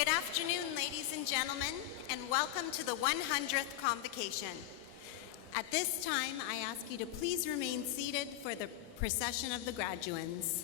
Good afternoon, ladies and gentlemen, and welcome to the 100th Convocation. At this time, I ask you to please remain seated for the procession of the graduands.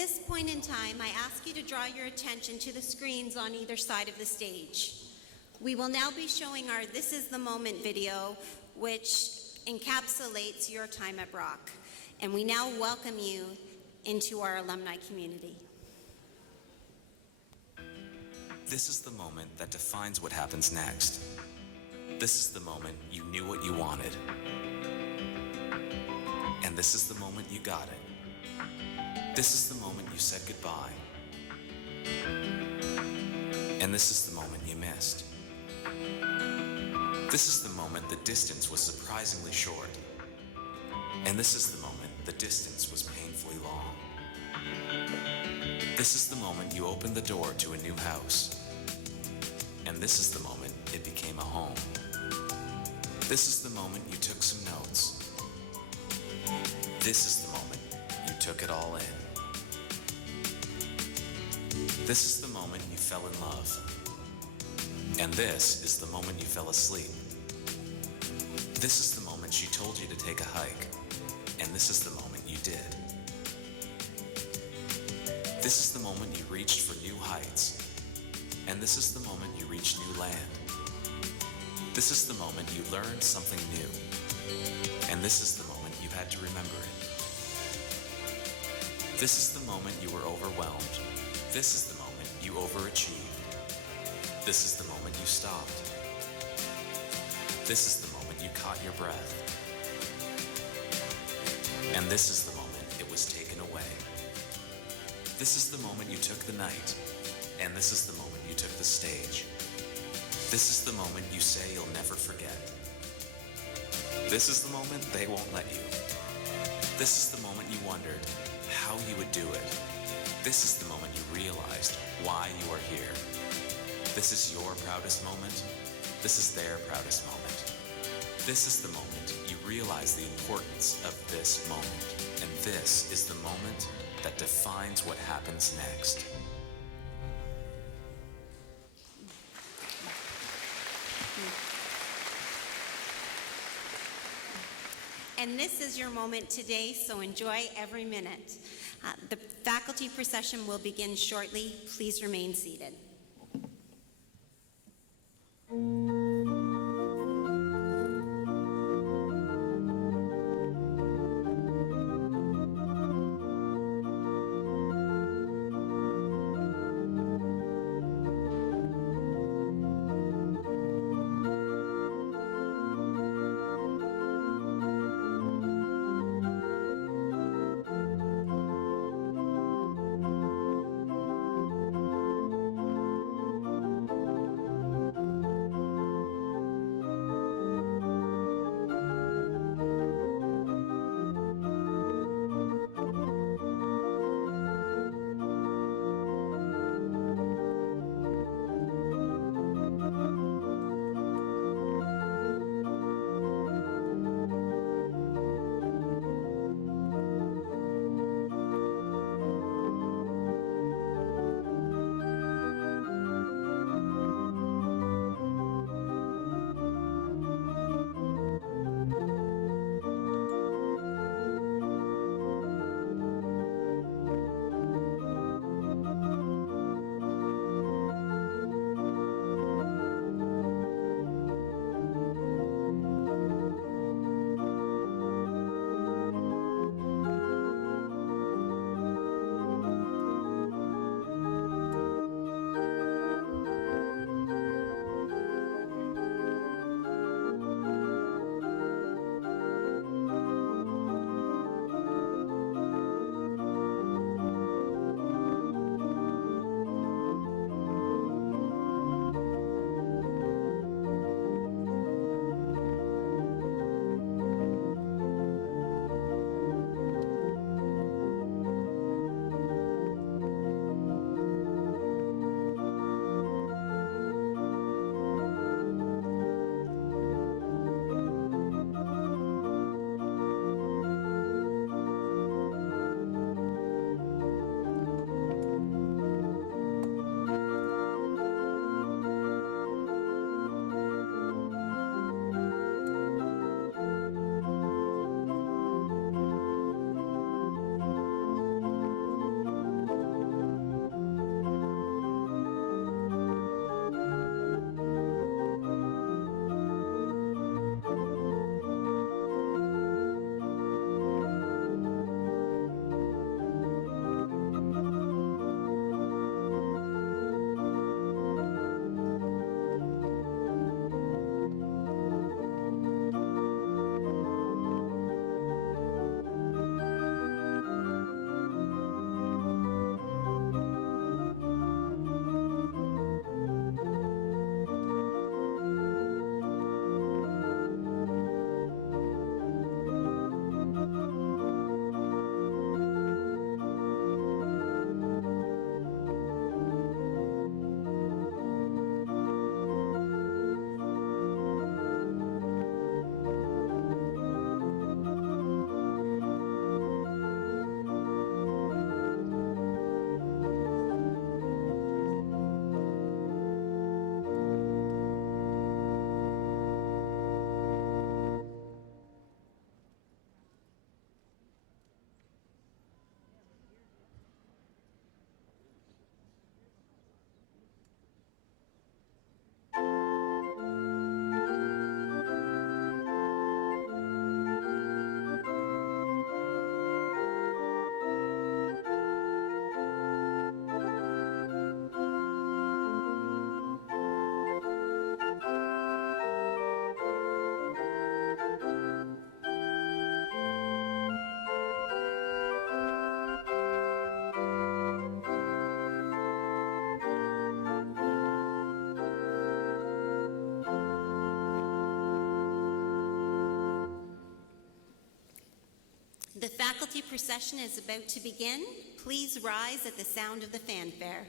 this point in time, I ask you to draw your attention to the screens on either side of the stage. We will now be showing our This Is the Moment video, which encapsulates your time at Brock. And we now welcome you into our alumni community. This is the moment that defines what happens next. This is the moment you knew what you wanted. And this is the moment you got it. This is the moment you said goodbye. And this is the moment you missed. This is the moment the distance was surprisingly short. And this is the moment the distance was painfully long. This is the moment you opened the door to a new house. And this is the moment it became a home. This is the moment you took some notes. This is the moment you took it all in. This is the moment you fell in love. And this is the moment you fell asleep. This is the moment she told you to take a hike. And this is the moment you did. This is the moment you reached for new heights. And this is the moment you reached new land. This is the moment you learned something new. And this is the moment you had to remember it. This is the moment you were overwhelmed. This is the moment you overachieved. This is the moment you stopped. This is the moment you caught your breath. And this is the moment it was taken away. This is the moment you took the night. And this is the moment you took the stage. This is the moment you say you'll never forget. This is the moment they won't let you. This is the moment you wondered how you would do it. This is the moment you realized why you are here. This is your proudest moment. This is their proudest moment. This is the moment you realize the importance of this moment. And this is the moment that defines what happens next. And this is your moment today, so enjoy every minute. The faculty procession will begin shortly. Please remain seated. The faculty procession is about to begin. Please rise at the sound of the fanfare.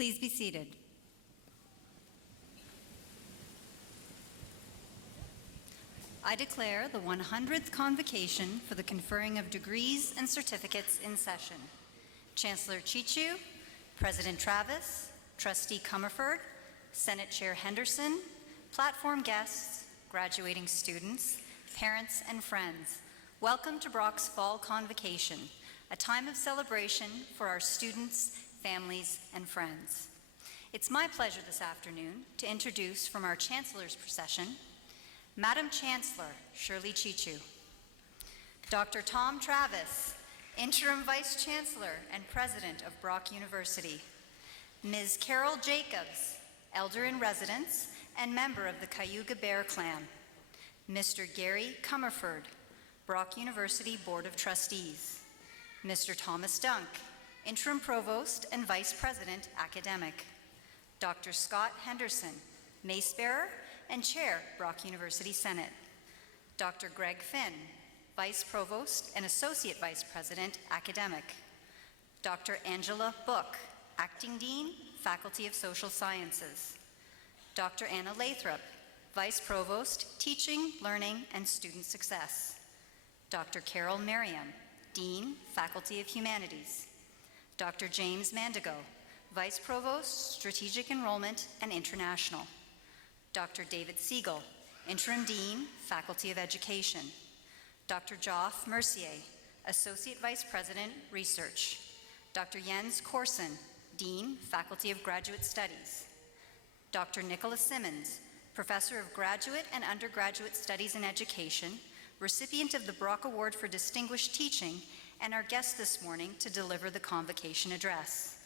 Please be seated. I declare the 100th Convocation for the conferring of degrees and certificates in session. Chancellor Chichu, President Travis, Trustee Comerford, Senate Chair Henderson, platform guests, graduating students, parents, and friends, welcome to Brock's Fall Convocation, a time of celebration for our students, families, and friends. It's my pleasure this afternoon to introduce from our Chancellor's procession, Madam Chancellor Shirley Chichu, Dr. Tom Travis, Interim Vice Chancellor and President of Brock University, Ms. Carol Jacobs, Elder in Residence and member of the Cayuga Bear Clan, Mr. Gary Comerford, Brock University Board of Trustees, Mr. Thomas Dunk, Interim Provost and Vice President Academic, Dr. Scott Henderson, Mace Bearer and Chair, Brock University Senate, Dr. Greg Finn, Vice Provost and Associate Vice President Academic, Dr. Angela Book, Acting Dean, Faculty of Social Sciences, Dr. Anna Lathrop, Vice Provost, Teaching, Learning, and Student Success, Dr. Carol Merriam, Dean, Faculty of Humanities, Dr. James Mandigo, Vice Provost, Strategic Enrollment and International, Dr. David Siegel, Interim Dean, Faculty of Education, Dr. Joff Mercier, Associate Vice President, Research, Dr. Jens Korsen, Dean, Faculty of Graduate Studies, Dr. Nicholas Simmons, Professor of Graduate and Undergraduate Studies in Education, recipient of the Brock Award for Distinguished Teaching, and our guest this morning to deliver the convocation address,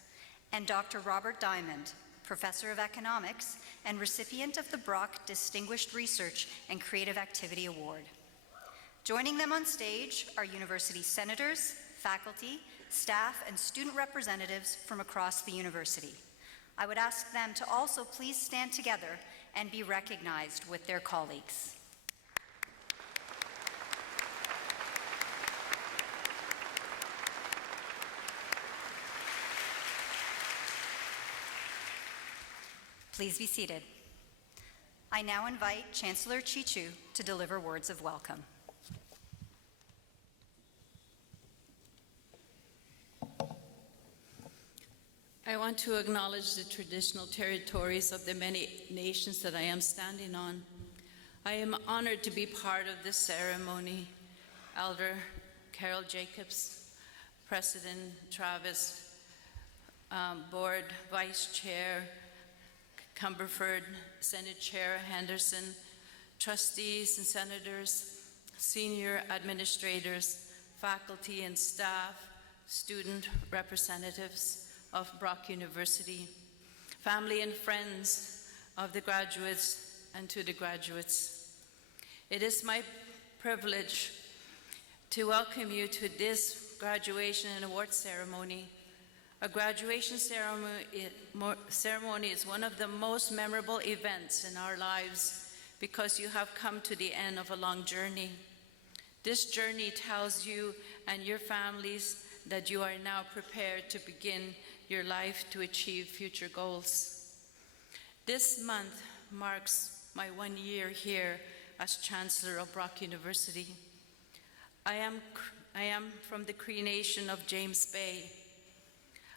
and Dr. Robert Diamond, Professor of Economics, and recipient of the Brock Distinguished Research and Creative Activity Award. Joining them on stage are university senators, faculty, staff, and student representatives from across the university. I would ask them to also please stand together and be recognized with their colleagues. Please be seated. I now invite Chancellor Chichu to deliver words of welcome. I want to acknowledge the traditional territories of the many nations that I am standing on. I am honored to be part of this ceremony. Elder Carol Jacobs, President Travis, Board Vice Chair Cumberford, Senate Chair Henderson, trustees and senators, senior administrators, faculty and staff, student representatives of Brock University, family and friends of the graduates and to the graduates. It is my privilege to welcome you to this graduation and award ceremony. A graduation ceremony is one of the most memorable events in our lives because you have come to the end of a long journey. This journey tells you and your families that you are now prepared to begin your life to achieve future goals. This month marks my 1 year here as Chancellor of Brock University. I am from the Cree Nation of James Bay.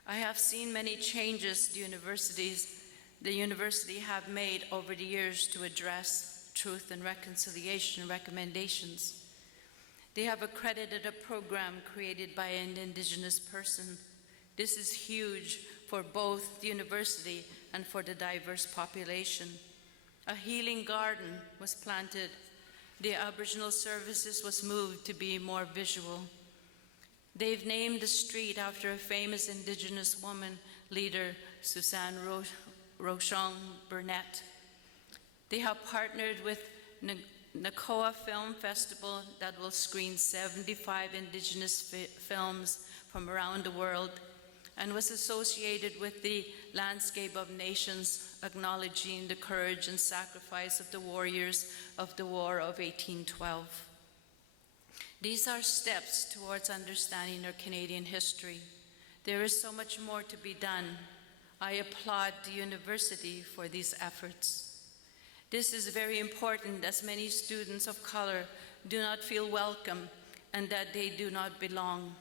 I have seen many changes the university have made over the years to address truth and reconciliation recommendations. They have accredited a program created by an Indigenous person. This is huge for both the university and for the diverse population. A healing garden was planted. The Aboriginal services was moved to be more visual. They've named the street after a famous Indigenous woman leader, Suzanne Rochon Burnett. They have partnered with Nakoa Film Festival that will screen 75 Indigenous films from around the world and was associated with the Landscape of Nations, acknowledging the courage and sacrifice of the warriors of the War of 1812. These are steps towards understanding our Canadian history. There is so much more to be done. I applaud the university for these efforts. This is very important as many students of color do not feel welcome and that they do not belong.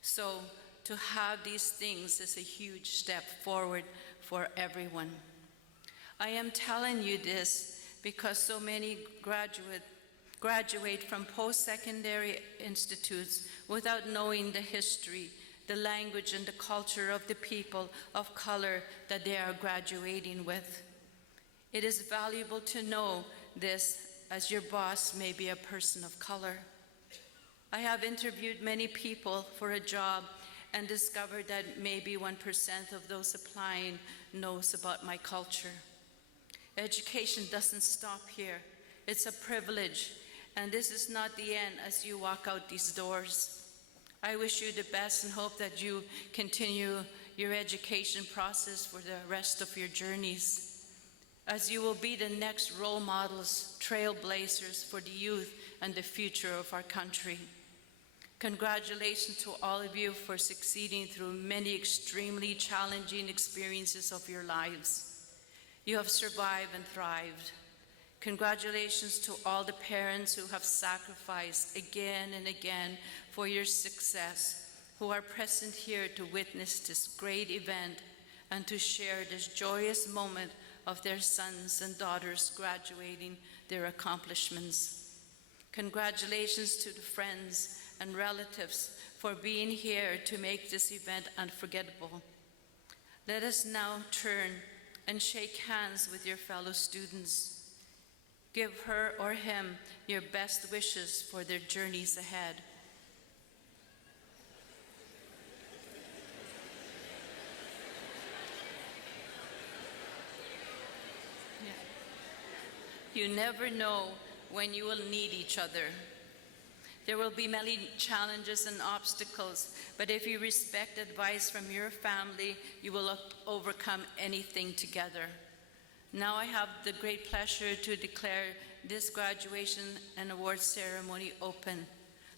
So to have these things is a huge step forward for everyone. I am telling you this because so many graduate from post-secondary institutes without knowing the history, the language, and the culture of the people of color that they are graduating with. It is valuable to know this, as your boss may be a person of color. I have interviewed many people for a job and discovered that maybe 1% of those applying knows about my culture. Education doesn't stop here. It's a privilege, and this is not the end as you walk out these doors. I wish you the best and hope that you continue your education process for the rest of your journeys, as you will be the next role models, trailblazers for the youth and the future of our country. Congratulations to all of you for succeeding through many extremely challenging experiences of your lives. You have survived and thrived. Congratulations to all the parents who have sacrificed again and again for your success, who are present here to witness this great event and to share this joyous moment of their sons and daughters graduating their accomplishments. Congratulations to the friends and relatives for being here to make this event unforgettable. Let us now turn and shake hands with your fellow students. Give her or him your best wishes for their journeys ahead. You never know when you will need each other. There will be many challenges and obstacles, but if you respect advice from your family, you will overcome anything together. Now I have the great pleasure to declare this graduation and award ceremony open.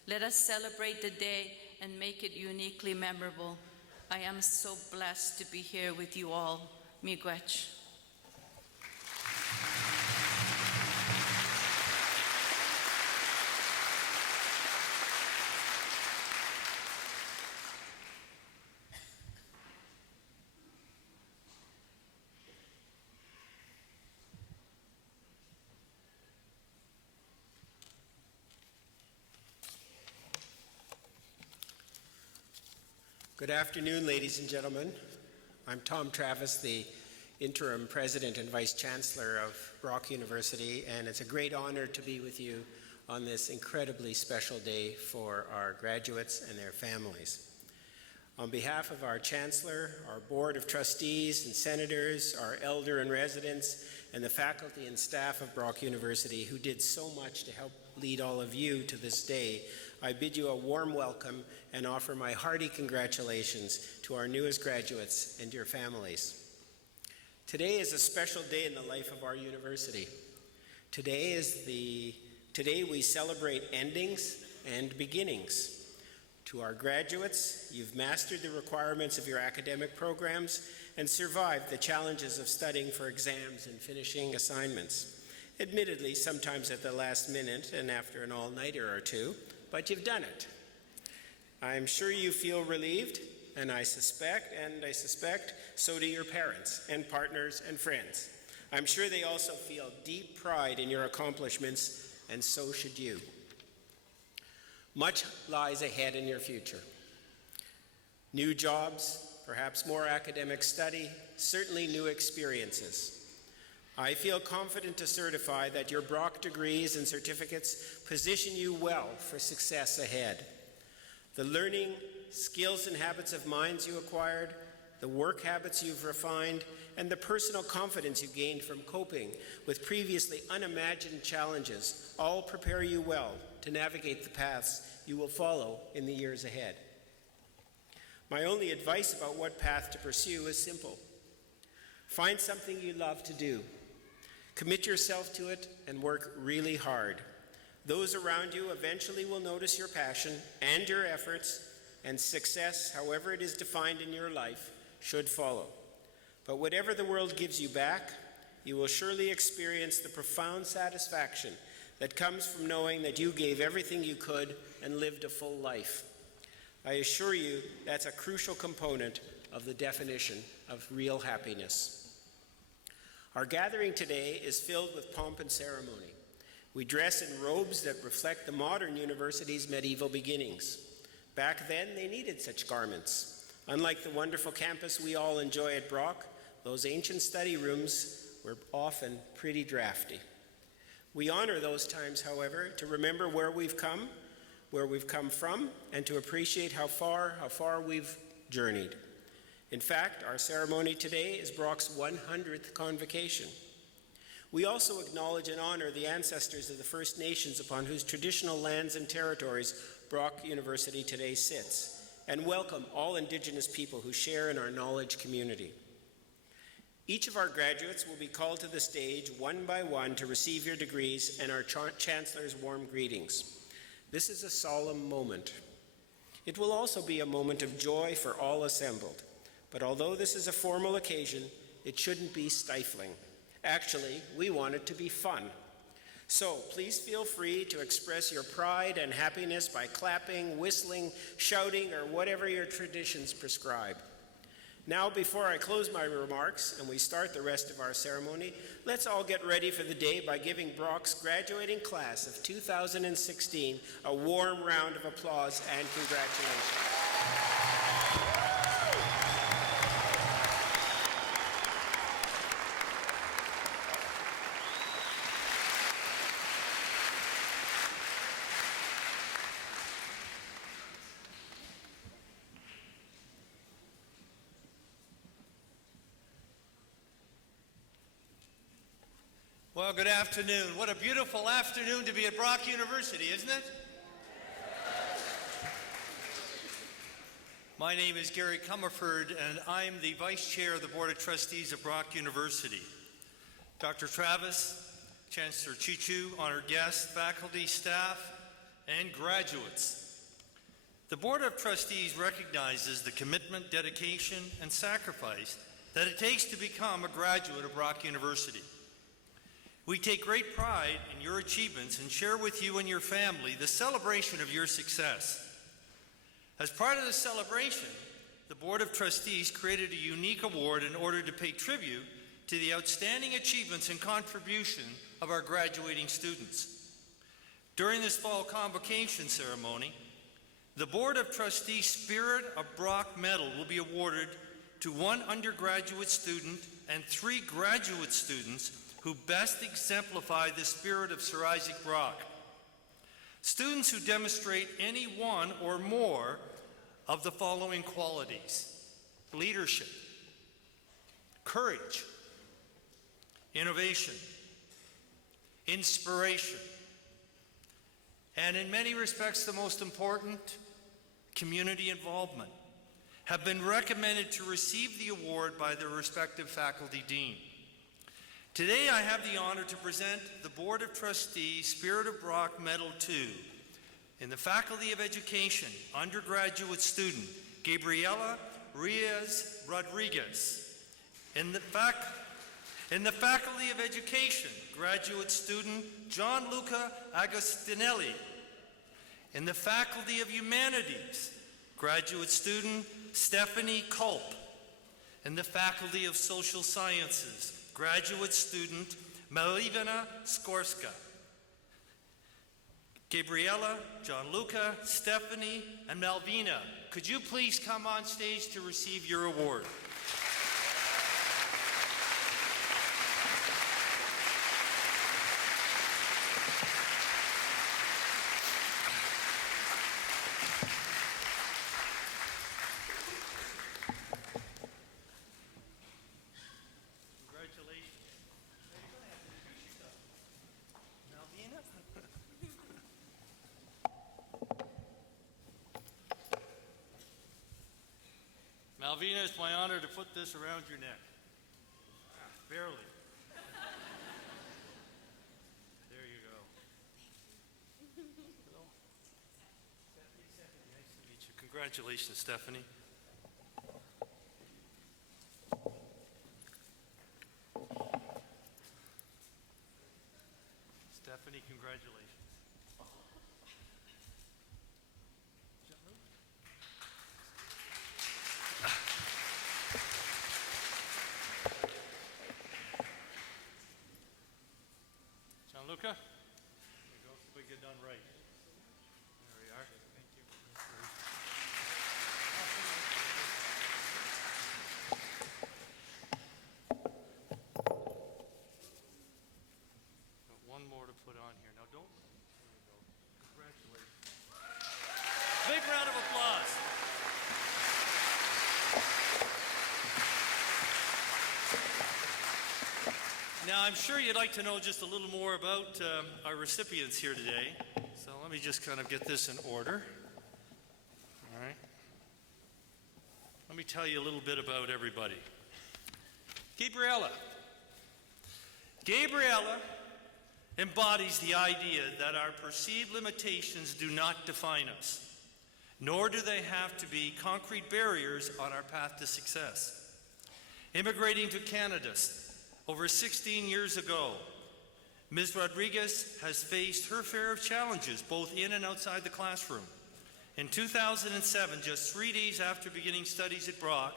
Let us celebrate the day and make it uniquely memorable. I am so blessed to be here with you all. Miigwech. Good afternoon, ladies and gentlemen. I'm Tom Travis, the interim president and vice chancellor of Brock University, and it's a great honor to be with you on this incredibly special day for our graduates and their families. On behalf of our chancellor, our board of trustees and senators, our elder and residents, and the faculty and staff of Brock University who did so much to help lead all of you to this day, I bid you a warm welcome and offer my hearty congratulations to our newest graduates and your families. Today is a special day in the life of our university. Today we celebrate endings and beginnings. To our graduates, you've mastered the requirements of your academic programs and survived the challenges of studying for exams and finishing assignments. Admittedly, sometimes at the last minute and after an all-nighter or two, but you've done it. I'm sure you feel relieved, and I suspect, so do your parents and partners and friends. I'm sure they also feel deep pride in your accomplishments, and so should you. Much lies ahead in your future. New jobs, perhaps more academic study, certainly new experiences. I feel confident to certify that your Brock degrees and certificates position you well for success ahead. The learning, skills, and habits of minds you acquired, the work habits you've refined, and the personal confidence you gained from coping with previously unimagined challenges all prepare you well to navigate the paths you will follow in the years ahead. My only advice about what path to pursue is simple. Find something you love to do. Commit yourself to it and work really hard. Those around you eventually will notice your passion and your efforts, and success, however it is defined in your life, should follow. But whatever the world gives you back, you will surely experience the profound satisfaction that comes from knowing that you gave everything you could and lived a full life. I assure you that's a crucial component of the definition of real happiness. Our gathering today is filled with pomp and ceremony. We dress in robes that reflect the modern university's medieval beginnings. Back then, they needed such garments. Unlike the wonderful campus we all enjoy at Brock, those ancient study rooms were often pretty drafty. We honor those times, however, to remember where we've come from, and to appreciate how far we've journeyed. In fact, our ceremony today is Brock's 100th Convocation. We also acknowledge and honor the ancestors of the First Nations upon whose traditional lands and territories Brock University today sits, and welcome all Indigenous people who share in our knowledge community. Each of our graduates will be called to the stage one by one to receive your degrees and our Chancellor's warm greetings. This is a solemn moment. It will also be a moment of joy for all assembled. But although this is a formal occasion, it shouldn't be stifling. Actually, we want it to be fun. So please feel free to express your pride and happiness by clapping, whistling, shouting, or whatever your traditions prescribe. Now, before I close my remarks and we start the rest of our ceremony, let's all get ready for the day by giving Brock's graduating class of 2016 a warm round of applause and congratulations. Well, good afternoon. What a beautiful afternoon to be at Brock University, isn't it? My name is Gary Comerford, and I'm the Vice Chair of the Board of Trustees of Brock University. Dr. Travis, Chancellor Chichu, honored guests, faculty, staff, and graduates. The Board of Trustees recognizes the commitment, dedication, and sacrifice that it takes to become a graduate of Brock University. We take great pride in your achievements and share with you and your family the celebration of your success. As part of the celebration, the Board of Trustees created a unique award in order to pay tribute to the outstanding achievements and contribution of our graduating students. During this fall convocation ceremony, the Board of Trustees Spirit of Brock Medal will be awarded to one undergraduate student and 3 graduate students who best exemplify the spirit of Sir Isaac Brock. Students who demonstrate any one or more of the following qualities: leadership, courage, innovation, inspiration, and in many respects the most important, community involvement, have been recommended to receive the award by their respective faculty dean. Today I have the honor to present the Board of Trustees Spirit of Brock Medal II in the Faculty of Education undergraduate student Gabriela Reyes Rodriguez, in the Faculty of Education graduate student Gianluca Agostinelli, in the Faculty of Humanities graduate student Stephanie Culp, in the Faculty of Social Sciences graduate student Malivina Skorska. Gabriela, Gianluca, Stephanie, and Malvina, could you please come on stage to receive your award? Malvina, it's my honor to put this around your neck. Barely. There you go. Hello. Stephanie, nice to meet you. Congratulations, Stephanie. Stephanie, congratulations. Gianluca? There you go. We get done right. There we are. Thank you. Got one more to put on here. Now don't. There we go. Congratulations. Big round of applause. Now, I'm sure you'd like to know just a little more about our recipients here today. So let me just kind of get this in order. All right. Let me tell you a little bit about everybody. Gabriela. Gabriela embodies the idea that our perceived limitations do not define us, nor do they have to be concrete barriers on our path to success. Immigrating to Canada over 16 years ago, Ms. Rodriguez has faced her fair of challenges, both in and outside the classroom. In 2007, just 3 days after beginning studies at Brock,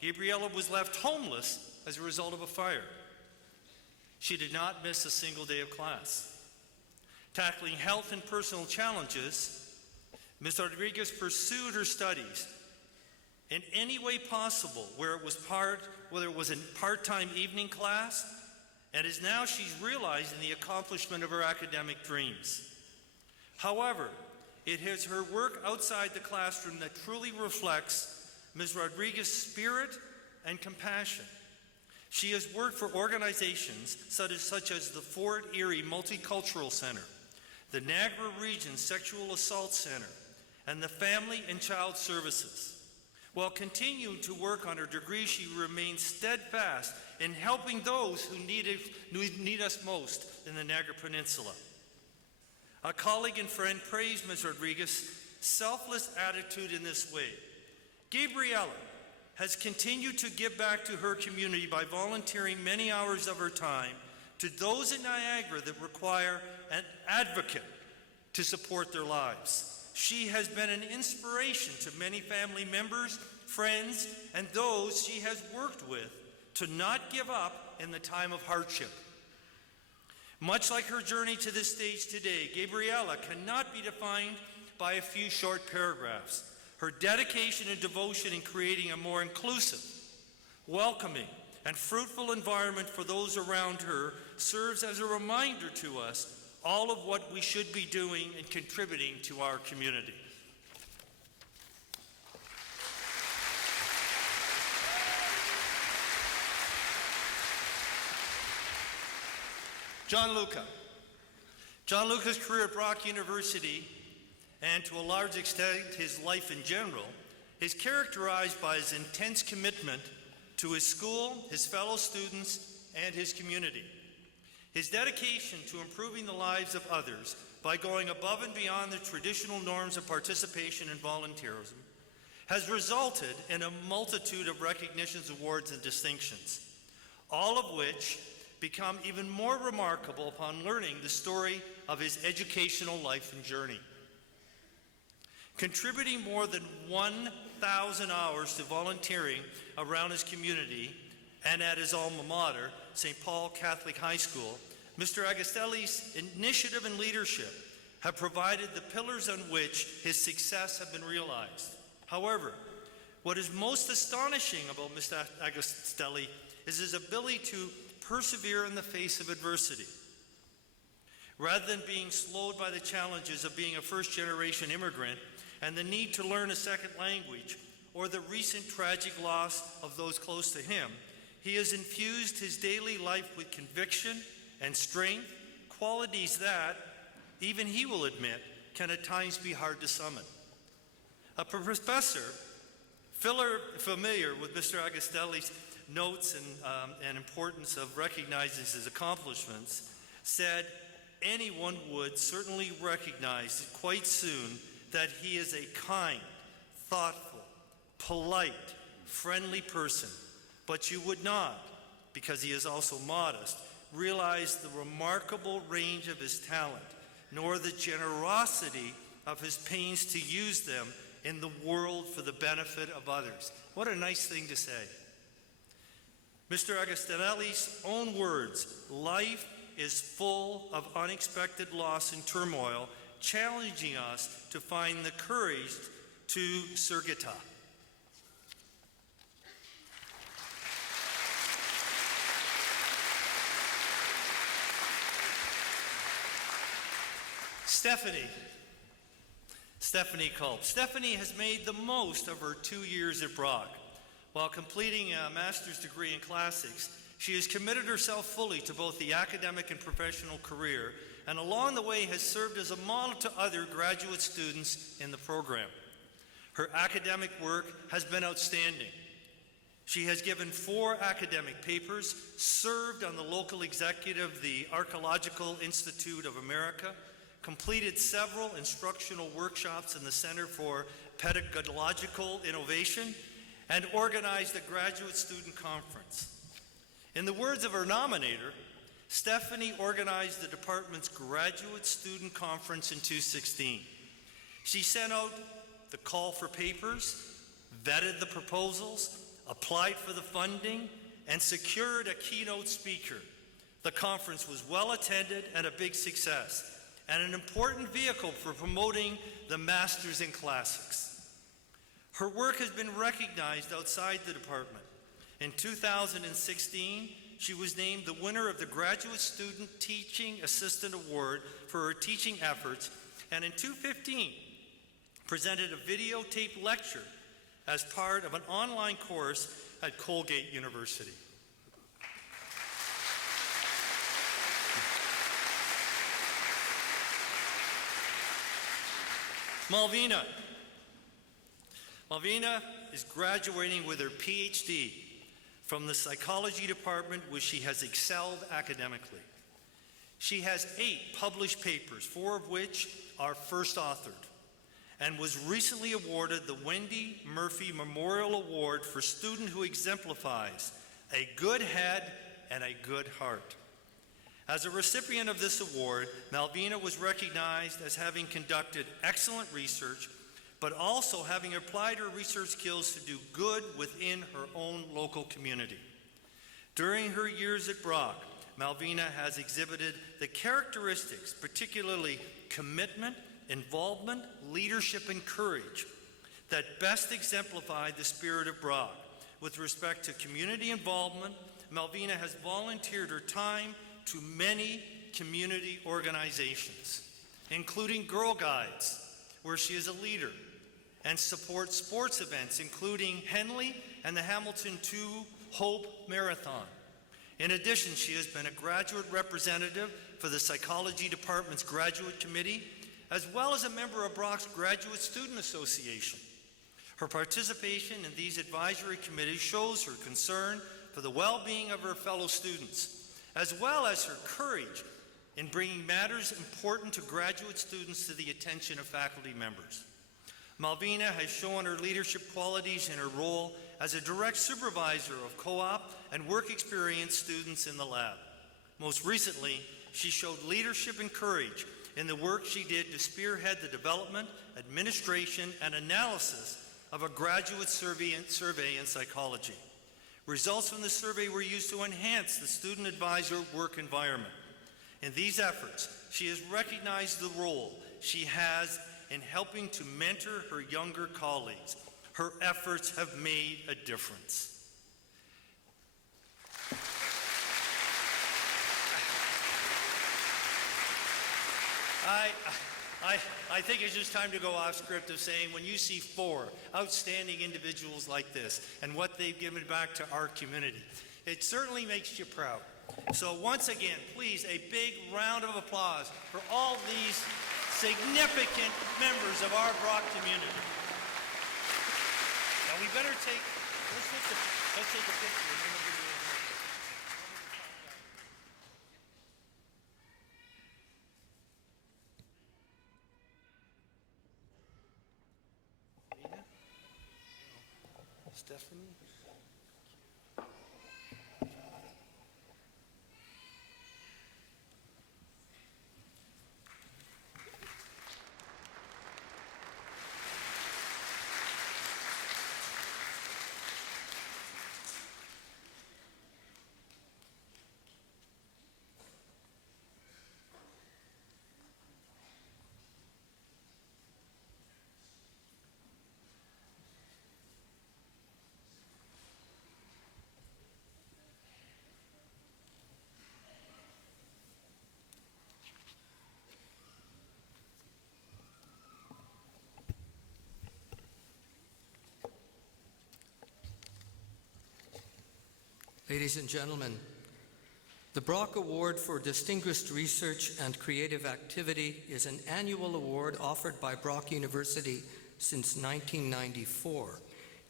Gabriela was left homeless as a result of a fire. She did not miss a single day of class. Tackling health and personal challenges, Ms. Rodriguez pursued her studies in any way possible, whether it was a part-time evening class, and she's realizing the accomplishment of her academic dreams. However, it is her work outside the classroom that truly reflects Ms. Rodriguez's spirit and compassion. She has worked for organizations such as the Fort Erie Multicultural Center, the Niagara Region Sexual Assault Center, and the Family and Child Services. While continuing to work on her degree, she remains steadfast in helping those who need us most in the Niagara Peninsula. A colleague and friend praised Ms. Rodriguez's selfless attitude in this way. Gabriella has continued to give back to her community by volunteering many hours of her time to those in Niagara that require an advocate to support their lives. She has been an inspiration to many family members, friends, and those she has worked with to not give up in the time of hardship. Much like her journey to this stage today, Gabriella cannot be defined by a few short paragraphs. Her dedication and devotion in creating a more inclusive, welcoming, and fruitful environment for those around her serves as a reminder to us all of what we should be doing and contributing to our community. John Luca. John Luca's career at Brock University, and to a large extent his life in general, is characterized by his intense commitment to his school, his fellow students, and his community. His dedication to improving the lives of others by going above and beyond the traditional norms of participation and volunteerism has resulted in a multitude of recognitions, awards, and distinctions, all of which become even more remarkable upon learning the story of his educational life and journey. Contributing more than 1,000 hours to volunteering around his community and at his alma mater, St. Paul Catholic High School, Mr. Agastelli's initiative and leadership have provided the pillars on which his success have been realized. However, what is most astonishing about Mr. Agastelli is his ability to persevere in the face of adversity. Rather than being slowed by the challenges of being a first-generation immigrant and the need to learn a second language, or the recent tragic loss of those close to him, he has infused his daily life with conviction and strength, qualities that, even he will admit, can at times be hard to summon. A professor familiar with Mr. Agastelli's notes and importance of recognizing his accomplishments said, anyone would certainly recognize quite soon that he is a kind, thoughtful, polite, friendly person, but you would not, because he is also modest, realize the remarkable range of his talent, nor the generosity of his pains to use them in the world for the benefit of others. What a nice thing to say. Mr. Agastelli's own words, life is full of unexpected loss and turmoil, challenging us to find the courage to surgita. Stephanie Culp. Stephanie has made the most of her 2 years at Brock. While completing a master's degree in classics, she has committed herself fully to both the academic and professional career, and along the way has served as a model to other graduate students in the program. Her academic work has been outstanding. She has given 4 academic papers, served on the local executive of the Archaeological Institute of America, completed several instructional workshops in the Center for Pedagogical Innovation, and organized a graduate student conference. In the words of her nominator, Stephanie organized the department's graduate student conference in 2016. She sent out the call for papers, vetted the proposals, applied for the funding, and secured a keynote speaker. The conference was well attended and a big success, and an important vehicle for promoting the Masters in Classics. Her work has been recognized outside the department. In 2016, she was named the winner of the Graduate Student Teaching Assistant Award for her teaching efforts, and in 2015, presented a videotaped lecture as part of an online course at Colgate University. Malvina. Malvina is graduating with her PhD from the psychology department, where she has excelled academically. She has 8 published papers, 4 of which are first authored, and was recently awarded the Wendy Murphy Memorial Award for student who exemplifies a good head and a good heart. As a recipient of this award, Malvina was recognized as having conducted excellent research, but also having applied her research skills to do good within her own local community. During her years at Brock, Malvina has exhibited the characteristics, particularly commitment, involvement, leadership, and courage, that best exemplify the spirit of Brock. With respect to community involvement, Malvina has volunteered her time to many community organizations, including Girl Guides, where she is a leader, and supports sports events, including Henley and the Hamilton 2 Hope Marathon. In addition, she has been a graduate representative for the Psychology Department's Graduate Committee, as well as a member of Brock's Graduate Student Association. Her participation in these advisory committees shows her concern for the well-being of her fellow students, as well as her courage in bringing matters important to graduate students to the attention of faculty members. Malvina has shown her leadership qualities in her role as a direct supervisor of co-op and work experience students in the lab. Most recently, she showed leadership and courage in the work she did to spearhead the development, administration, and analysis of a graduate survey in psychology. Results from the survey were used to enhance the student advisor work environment. In these efforts, she has recognized the role she has in helping to mentor her younger colleagues. Her efforts have made a difference. I think it's just time to go off script of saying, when you see 4 outstanding individuals like this and what they've given back to our community, it certainly makes you proud. So once again, please, a big round of applause for all these significant members of our Brock community. Now we better let's take a picture and then we'll give you a break. Stephanie? Ladies and gentlemen, the Brock Award for Distinguished Research and Creative Activity is an annual award offered by Brock University since 1994.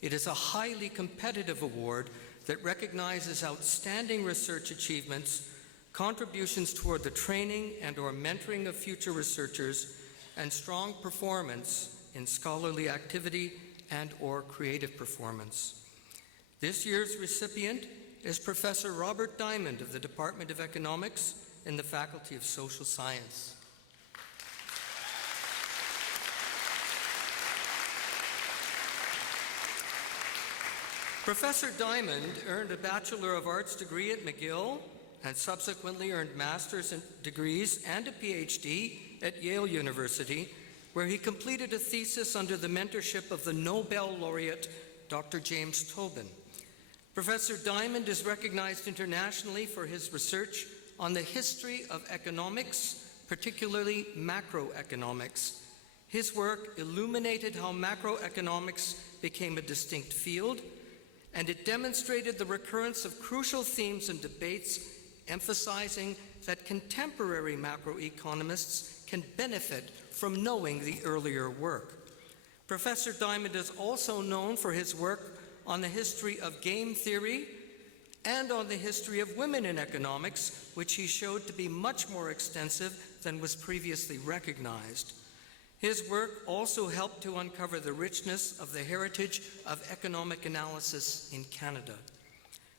It is a highly competitive award that recognizes outstanding research achievements, contributions toward the training and/or mentoring of future researchers, and strong performance in scholarly activity and/or creative performance. This year's recipient is Professor Robert Diamond of the Department of Economics in the Faculty of Social Science. Professor Diamond earned a Bachelor of Arts degree at McGill and subsequently earned master's degrees and a PhD at Yale University, where he completed a thesis under the mentorship of the Nobel laureate Dr. James Tobin. Professor Diamond is recognized internationally for his research on the history of economics, particularly macroeconomics. His work illuminated how macroeconomics became a distinct field, and it demonstrated the recurrence of crucial themes and debates, emphasizing that contemporary macroeconomists can benefit from knowing the earlier work. Professor Diamond is also known for his work on the history of game theory and on the history of women in economics, which he showed to be much more extensive than was previously recognized. His work also helped to uncover the richness of the heritage of economic analysis in Canada.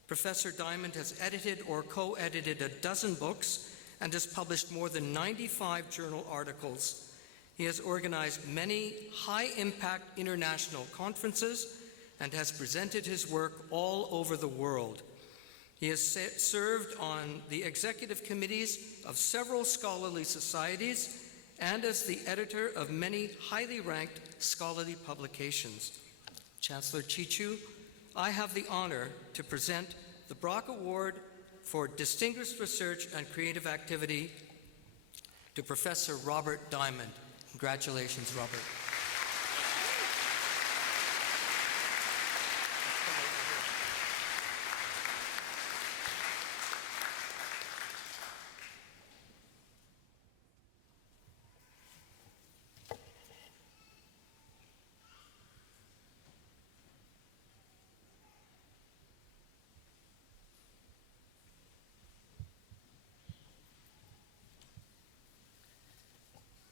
Professor Diamond has edited or co-edited a dozen books and has published more than 95 journal articles. He has organized many high-impact international conferences and has presented his work all over the world. He has served on the executive committees of several scholarly societies and as the editor of many highly ranked scholarly publications. Chancellor Chichu, I have the honor to present the Brock Award for Distinguished Research and Creative Activity to Professor Robert Diamond. Congratulations, Robert.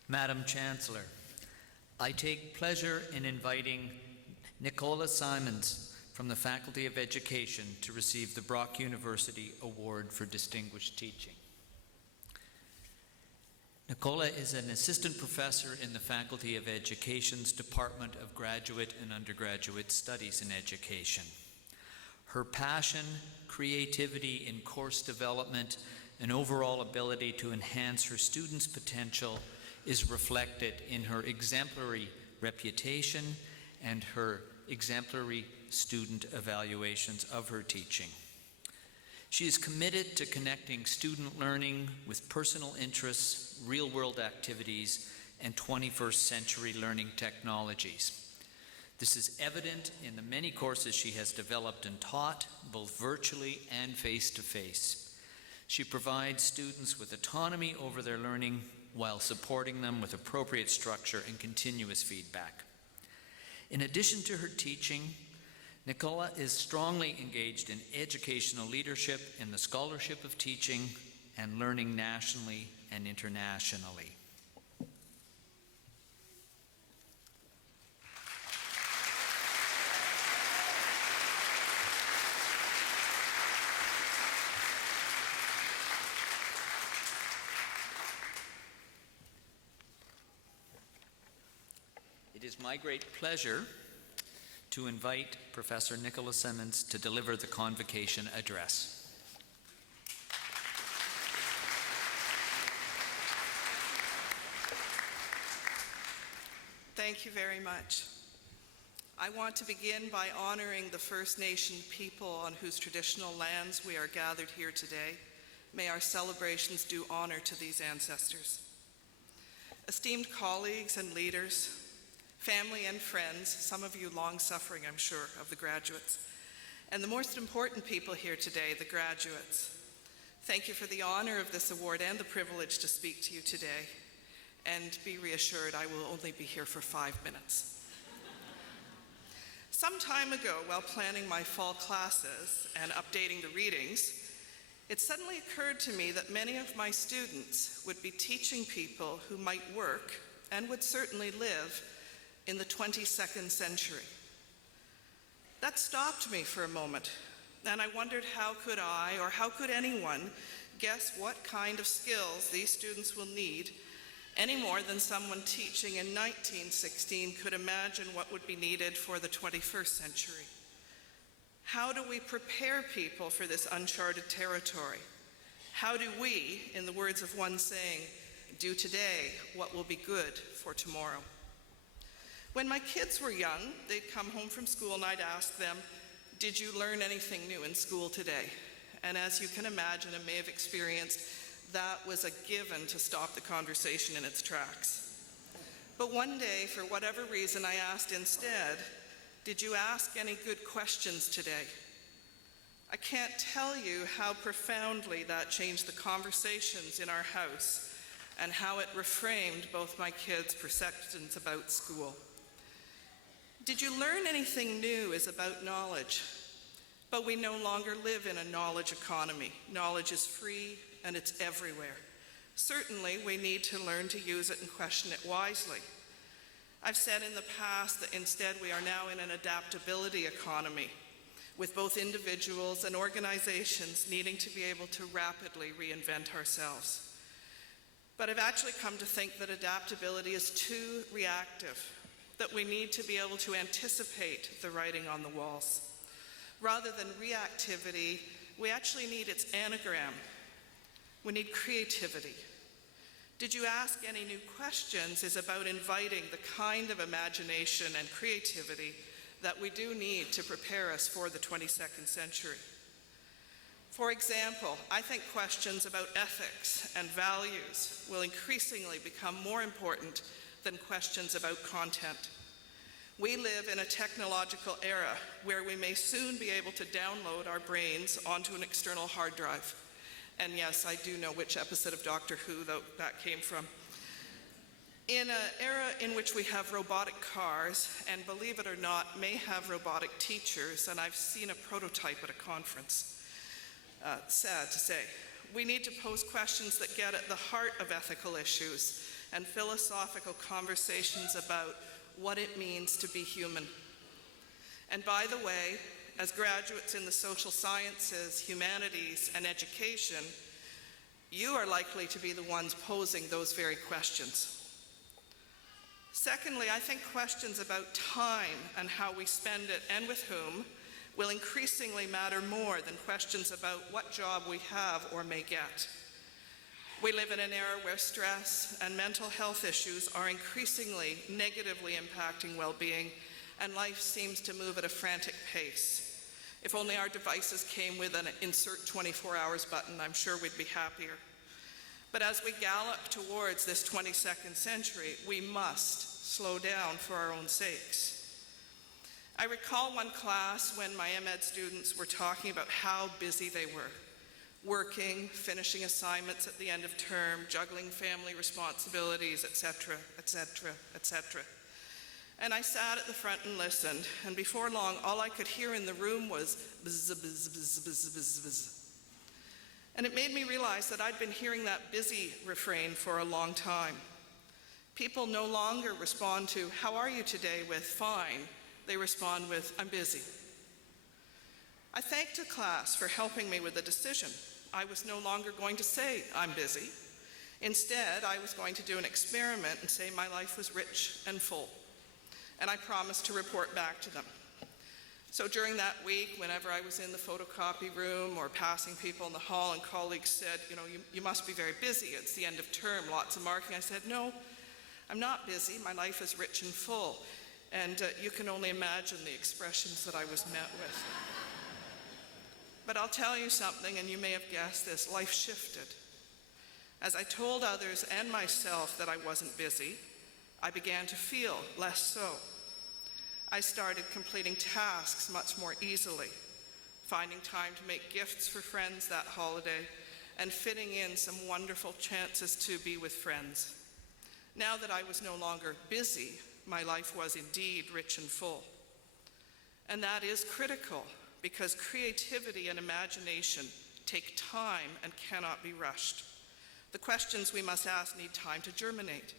Madam Chancellor, I take pleasure in inviting Nicola Simons from the Faculty of Education to receive the Brock University Award for Distinguished Teaching. Nicola is an assistant professor in the Faculty of Education's Department of Graduate and Undergraduate Studies in Education. Her passion, creativity in course development, and overall ability to enhance her students' potential is reflected in her exemplary reputation and her exemplary student evaluations of her teaching. She is committed to connecting student learning with personal interests, real-world activities, and 21st century learning technologies. This is evident in the many courses she has developed and taught, both virtually and face-to-face. She provides students with autonomy over their learning while supporting them with appropriate structure and continuous feedback. In addition to her teaching, Nicola is strongly engaged in educational leadership in the scholarship of teaching and learning nationally and internationally. It is my great pleasure to invite Professor Nicola Simons to deliver the Convocation address. Thank you very much. I want to begin by honoring the First Nation people on whose traditional lands we are gathered here today. May our celebrations do honor to these ancestors. Esteemed colleagues and leaders, family and friends, some of you long-suffering, I'm sure, of the graduates, and the most important people here today, the graduates. Thank you for the honor of this award and the privilege to speak to you today. And be reassured, I will only be here for 5 minutes. Some time ago, while planning my fall classes and updating the readings, it suddenly occurred to me that many of my students would be teaching people who might work and would certainly live in the 22nd century. That stopped me for a moment, and I wondered how could I, or how could anyone, guess what kind of skills these students will need any more than someone teaching in 1916 could imagine what would be needed for the 21st century. How do we prepare people for this uncharted territory? How do we, in the words of one saying, do today what will be good for tomorrow? When my kids were young, they'd come home from school and I'd ask them, did you learn anything new in school today? And as you can imagine and may have experienced, that was a given to stop the conversation in its tracks. But one day, for whatever reason, I asked instead, did you ask any good questions today? I can't tell you how profoundly that changed the conversations in our house and how it reframed both my kids' perceptions about school. Did you learn anything new is about knowledge? But we no longer live in a knowledge economy. Knowledge is free and it's everywhere. Certainly, we need to learn to use it and question it wisely. I've said in the past that instead we are now in an adaptability economy, with both individuals and organizations needing to be able to rapidly reinvent ourselves. But I've actually come to think that adaptability is too reactive, that we need to be able to anticipate the writing on the walls. Rather than reactivity, we actually need its anagram. We need creativity. Did you ask any new questions is about inviting the kind of imagination and creativity that we do need to prepare us for the 22nd century. For example, I think questions about ethics and values will increasingly become more important than questions about content. We live in a technological era where we may soon be able to download our brains onto an external hard drive. And yes, I do know which episode of Doctor Who that came from. In an era in which we have robotic cars, and believe it or not, may have robotic teachers, and I've seen a prototype at a conference, sad to say, we need to pose questions that get at the heart of ethical issues and philosophical conversations about what it means to be human. And by the way, as graduates in the social sciences, humanities, and education, you are likely to be the ones posing those very questions. Secondly, I think questions about time and how we spend it and with whom will increasingly matter more than questions about what job we have or may get. We live in an era where stress and mental health issues are increasingly negatively impacting well-being, and life seems to move at a frantic pace. If only our devices came with an insert 24 hours button, I'm sure we'd be happier. But as we gallop towards this 22nd century, we must slow down for our own sakes. I recall one class when my MEd students were talking about how busy they were, working, finishing assignments at the end of term, juggling family responsibilities, etc., etc., etc. And I sat at the front and listened, and before long, all I could hear in the room was bzz, bzz, bzz, bzz, bzz, bzz. And it made me realize that I'd been hearing that busy refrain for a long time. People no longer respond to, "How are you today?" with "fine." They respond with, "I'm busy." I thanked the class for helping me with the decision. I was no longer going to say, "I'm busy." Instead, I was going to do an experiment and say my life was rich and full. And I promised to report back to them. So during that week, whenever I was in the photocopy room or passing people in the hall and colleagues said, you must be very busy, it's the end of term, lots of marking, I said, no, I'm not busy, my life is rich and full. And you can only imagine the expressions that I was met with. But I'll tell you something, and you may have guessed this, life shifted. As I told others and myself that I wasn't busy, I began to feel less so. I started completing tasks much more easily, finding time to make gifts for friends that holiday, and fitting in some wonderful chances to be with friends. Now that I was no longer busy, my life was indeed rich and full. And that is critical, because creativity and imagination take time and cannot be rushed. The questions we must ask need time to germinate.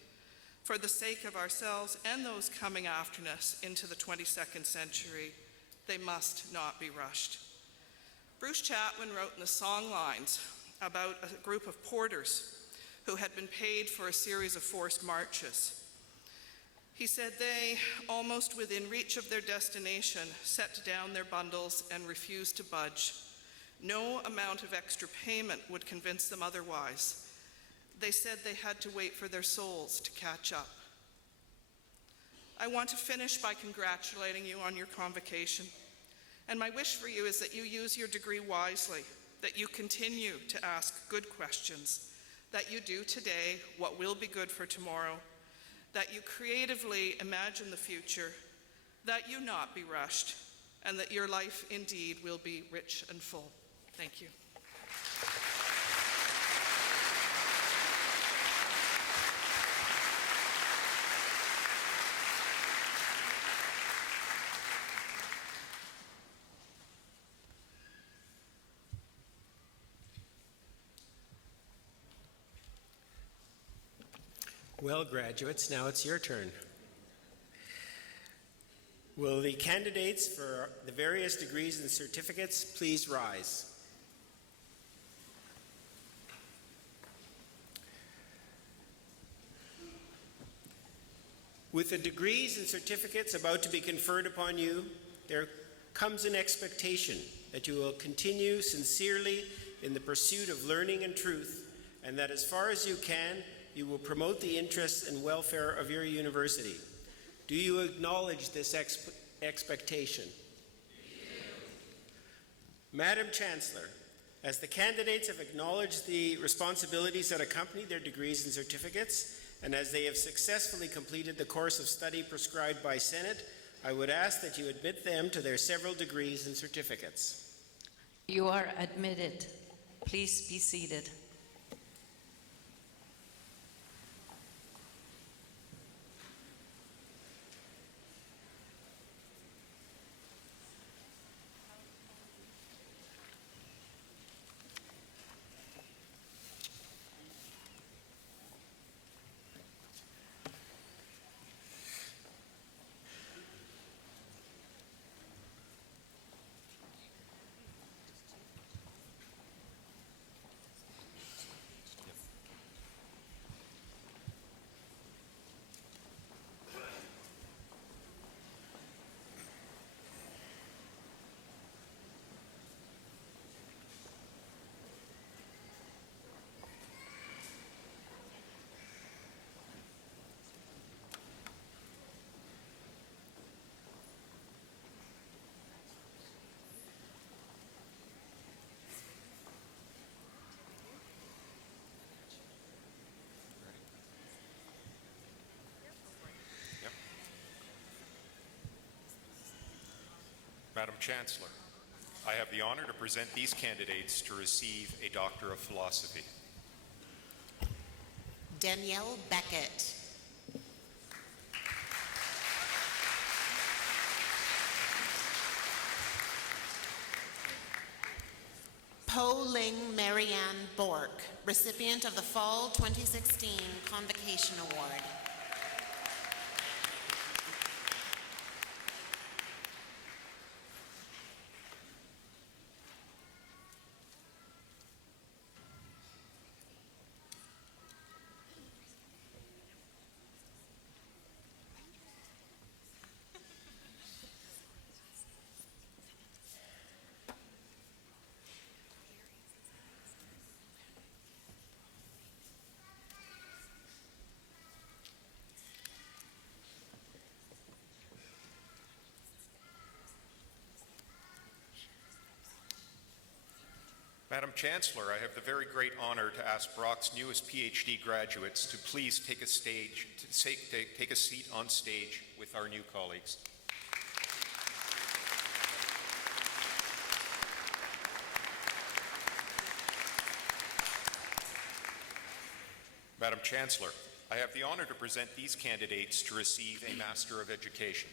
For the sake of ourselves and those coming after us into the 22nd century, they must not be rushed. Bruce Chatwin wrote in the song lines about a group of porters who had been paid for a series of forced marches. He said they, almost within reach of their destination, set down their bundles and refused to budge. No amount of extra payment would convince them otherwise. They said they had to wait for their souls to catch up. I want to finish by congratulating you on your convocation. And my wish for you is that you use your degree wisely, that you continue to ask good questions, that you do today what will be good for tomorrow, that you creatively imagine the future, that you not be rushed, and that your life indeed will be rich and full. Thank you. Well, graduates, now it's your turn. Will the candidates for the various degrees and certificates please rise? With the degrees and certificates about to be conferred upon you, there comes an expectation that you will continue sincerely in the pursuit of learning and truth, and that as far as you can, you will promote the interests and welfare of your university. Do you acknowledge this expectation? Madam Chancellor, as the candidates have acknowledged the responsibilities that accompany their degrees and certificates, and as they have successfully completed the course of study prescribed by Senate, I would ask that you admit them to their several degrees and certificates. You are admitted. Please be seated. Madam Chancellor, I have the honor to present these candidates to receive a Doctor of Philosophy. Danielle Beckett. Po Ling Marianne Bork, recipient of the Fall 2016 Convocation Award. Madam Chancellor, I have the very great honor to ask Brock's newest PhD graduates to please take a seat on stage with our new colleagues. Madam Chancellor, I have the honor to present these candidates to receive a Master of Education.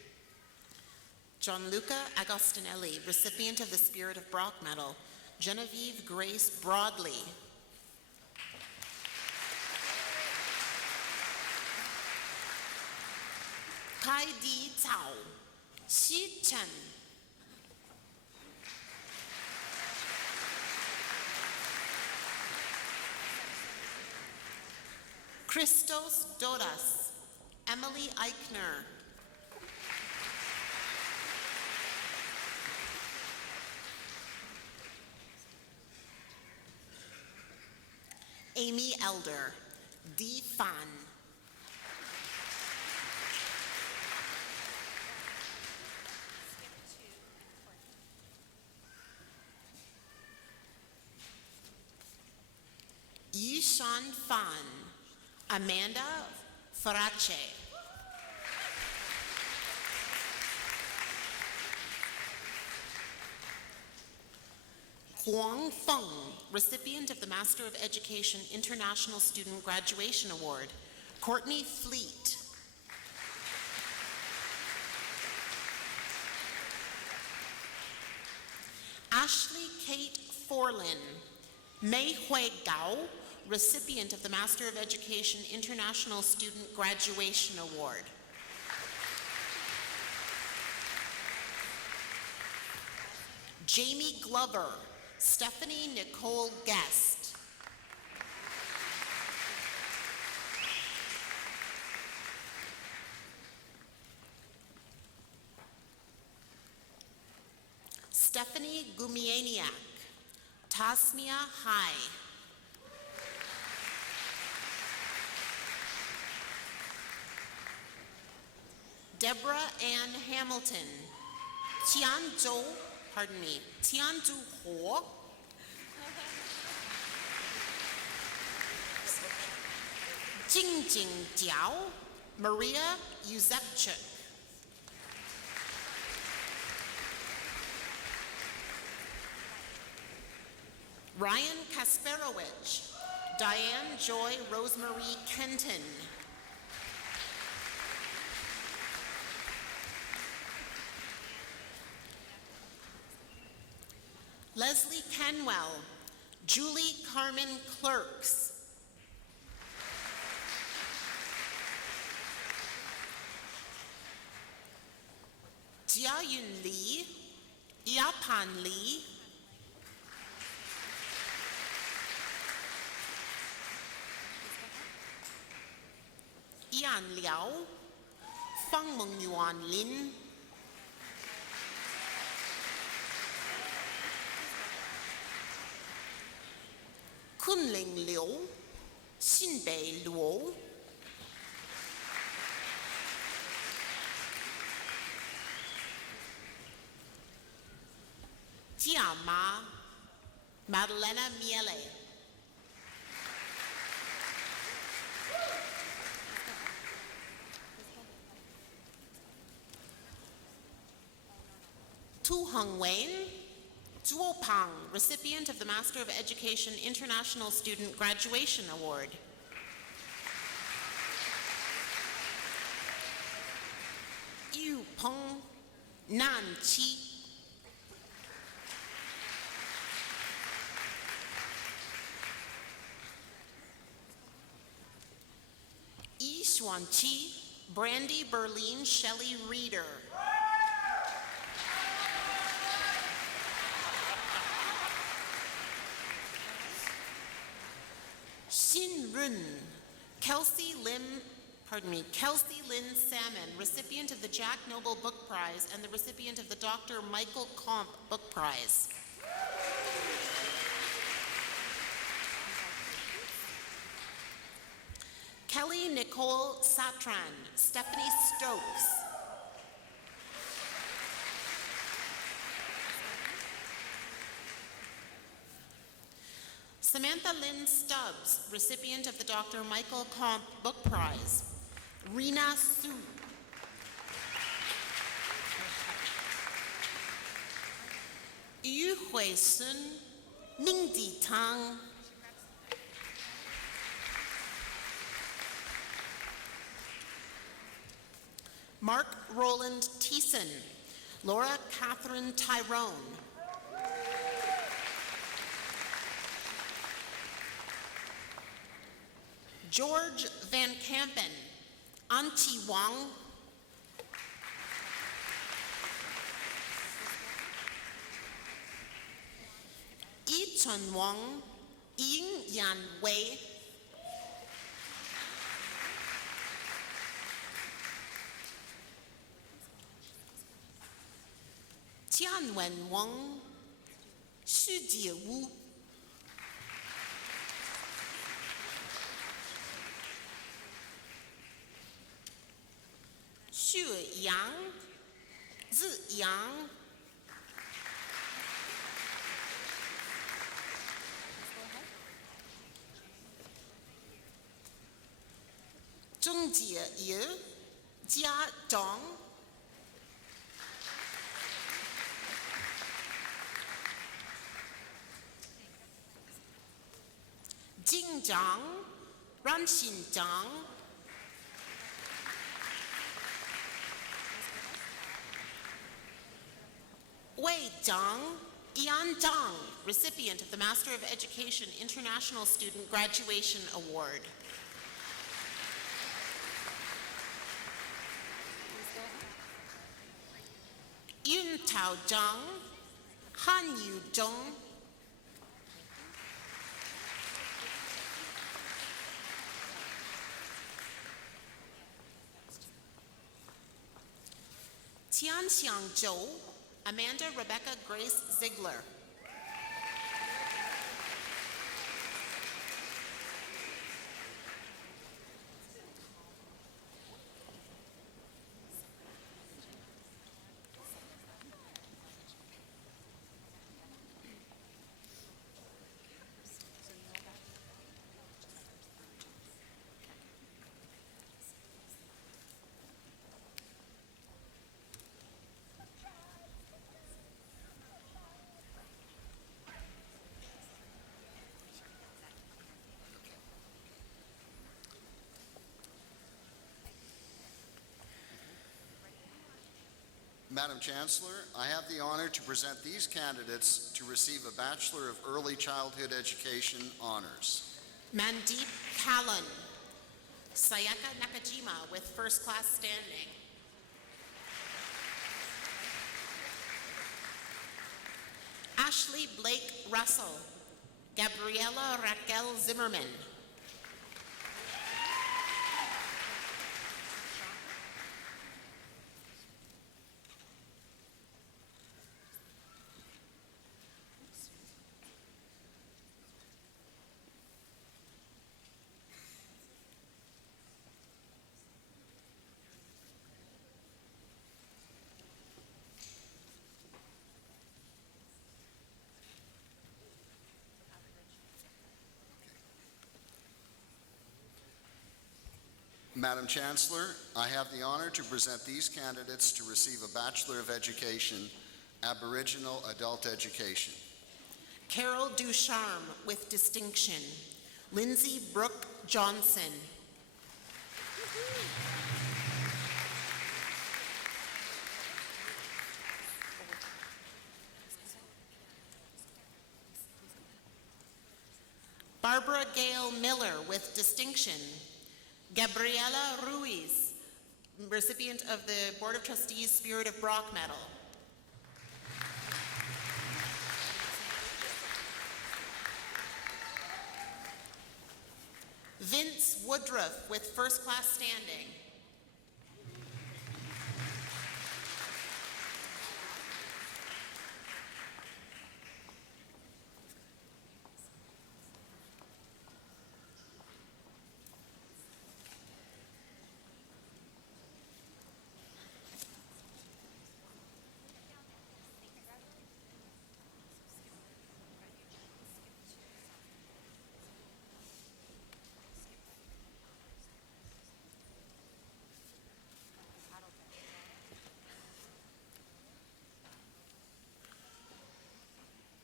Gianluca Agostinelli, recipient of the Spirit of Brock Medal. Genevieve Grace Broadley. Kai Di Cao. Xi Chen. Christos Dodas. Emily Eichner. Amy Elder, Dee Fan. Yishan Fan, Amanda Farache. Huang Feng, recipient of the Master of Education International Student Graduation Award. Courtney Fleet. Ashley Kate Forlin. Mei Hui Gao, recipient of the Master of Education International Student Graduation Award. Jamie Glover, Stephanie Nicole Guest. Stephanie Gumianiak, Tasmia High. Deborah Ann Hamilton, Tianzhou Ho. Jingjing Jiao, Maria Uzepchuk. Ryan Kasperowicz, Diane Joy Rosemary Kenton. Leslie Kenwell, Julie Carmen Clerks. Jiayun Li, Yapan Li. Yan Liao, Fang Mengyuan Lin. Kunling Liu, Xinbei Luo. Jia Ma, Madalena Miele. Tu Heng Wen, Zhuo Pang, recipient of the Master of Education International Student Graduation Award. Yu Peng Nan Qi. Yi Xuan Qi, Brandy Berlin Shelley Reeder. Xin Run, Kelsey Lynn Salmon, recipient of the Jack Noble Book Prize and the recipient of the Dr. Michael Comp Book Prize. Kelly Nicole Satran, Stephanie Stokes. Samantha Lynn Stubbs, recipient of the Dr. Michael Comp Book Prize. Rena Su. Yu Hui Sun, Mingdi Tang. Mark Roland Thiessen, Laura Catherine Tyrone. George Van Kampen, Anti Wang. Yi Chun Wang, Ying Yan Wei. Tianwen Wang, Xu Jiewu. Xu Yang, Zi Yang. Zhong Jie Yu, Jia Zhang. Jing Zhang, Ran Xin Zhang. Wei Zhang, Ian Dong, recipient of the Master of Education International Student Graduation Award. Yun Tao Zhang, Han Yu Zhong, Tianxiang Zhou, Amanda Rebecca Grace Ziegler. Madam Chancellor, I have the honor to present these candidates to receive a Bachelor of Early Childhood Education honors. Mandeep Kallan, Sayaka Nakajima with first class standing. Ashley Blake Russell, Gabriela Raquel Zimmerman. Madam Chancellor, I have the honor to present these candidates to receive a Bachelor of Education, Aboriginal Adult Education. Carol Ducharme with distinction. Lindsay Brooke Johnson. Barbara Gail Miller with distinction. Gabriela Ruiz, recipient of the Board of Trustees Spirit of Brock Medal. Vince Woodruff with first class standing.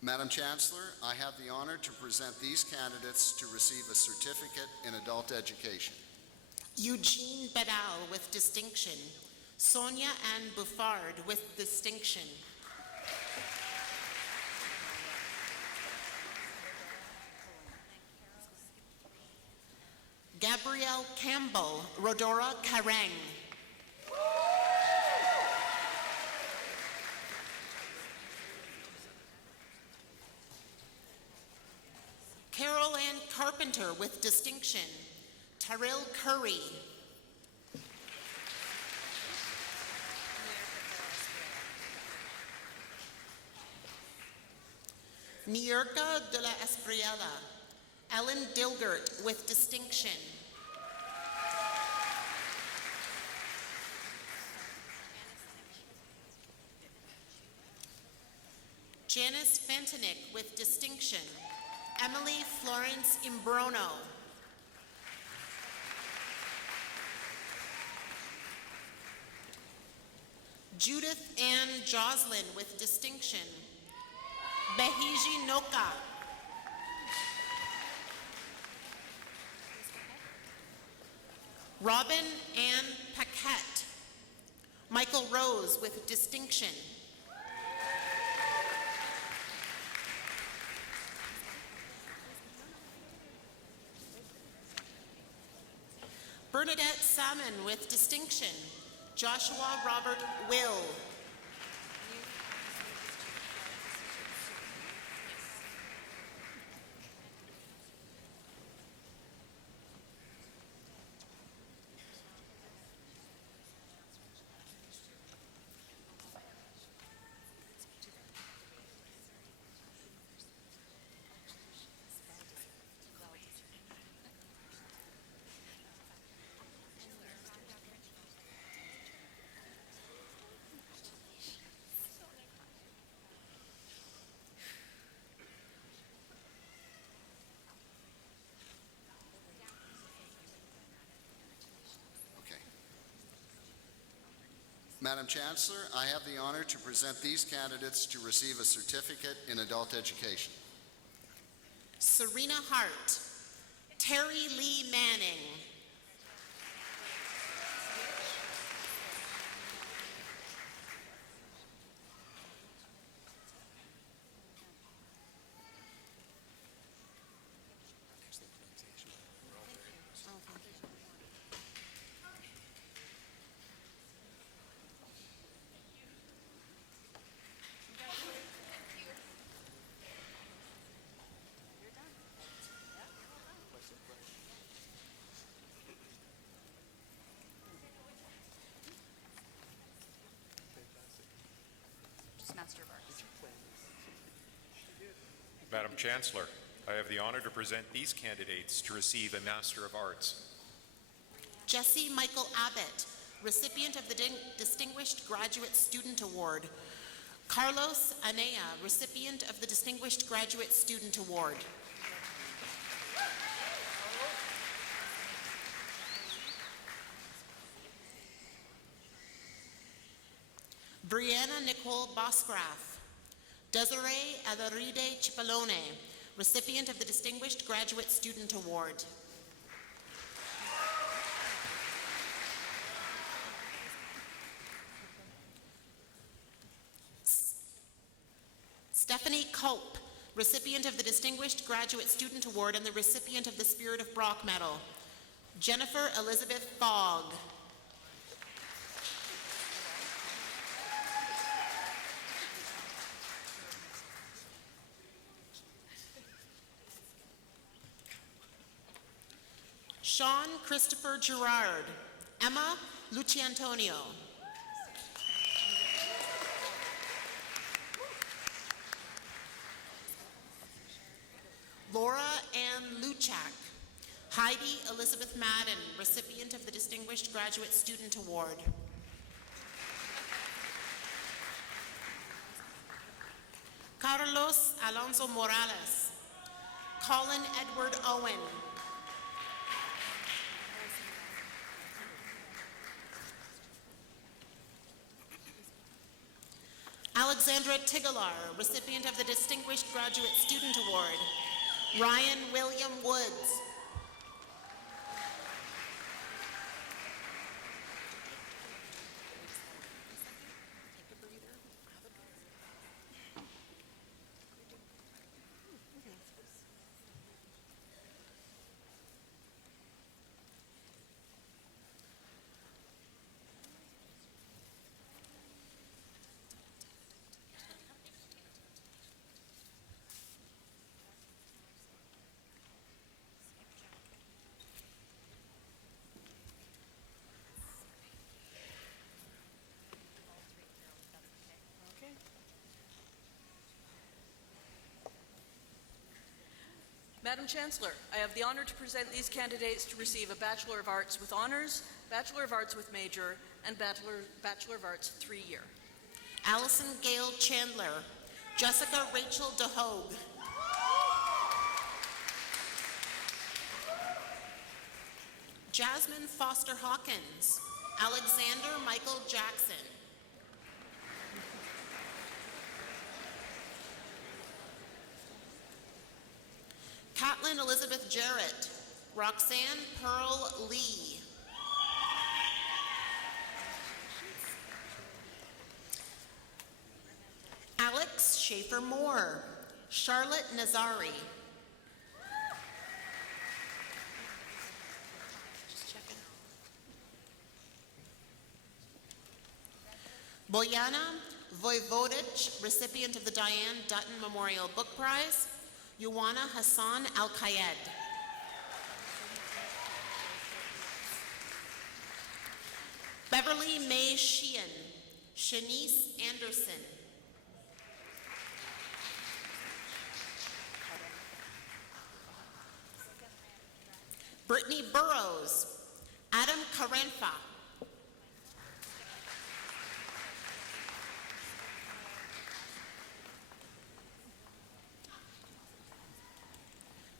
Madam Chancellor, I have the honor to present these candidates to receive a certificate in adult education. Eugene Bedal with distinction. Sonia Ann Buffard with distinction. Gabrielle Campbell, Rodora Kareng. Carol Ann Carpenter with distinction. Tyrell Curry. Nierka de la Espriella. Ellen Dilgert with distinction. Janice Fentenick with distinction. Emily Florence Imbrono. Judith Ann Joslin with distinction. Behiji Noka. Robin Ann Paquette. Michael Rose with distinction. Bernadette Salmon with distinction. Joshua Robert Will. Madam Chancellor, I have the honor to present these candidates to receive a certificate in adult education. Serena Hart. Terry Lee Manning. Master of Arts. Madam Chancellor, I have the honor to present these candidates to receive a Master of Arts. Jesse Michael Abbott, recipient of the Distinguished Graduate Student Award. Carlos Anea, recipient of the Distinguished Graduate Student Award. Brianna Nicole Boscraft. Desiree Adaride Chipolone, recipient of the Distinguished Graduate Student Award. Stephanie Cope, recipient of the Distinguished Graduate Student Award and the recipient of the Spirit of Brock Medal. Jennifer Elizabeth Fogg. Sean Christopher Gerard. Emma Luciantonio. Laura Ann Luchak. Heidi Elizabeth Madden, recipient of the Distinguished Graduate Student Award. Carlos Alonso Morales. Colin Edward Owen. Alexandra Tigalar, recipient of the Distinguished Graduate Student Award. Ryan William Woods. Madam Chancellor, I have the honor to present these candidates to receive a Bachelor of Arts with Honors, Bachelor of Arts with Major, and Bachelor of Arts 3-year. Allison Gail Chandler. Jessica Rachel DeHogue. Jasmine Foster Hawkins. Alexander Michael Jackson. Caitlin Elizabeth Jarrett. Roxanne Pearl Lee. Alex Schaefer Moore. Charlotte Nazari. Bojana Vojvodic, recipient of the Diane Dutton Memorial Book Prize. Yuwana Hassan Al-Kayed. Beverly May Sheehan. Shanice Anderson. Brittany Burrows. Adam Karenfa.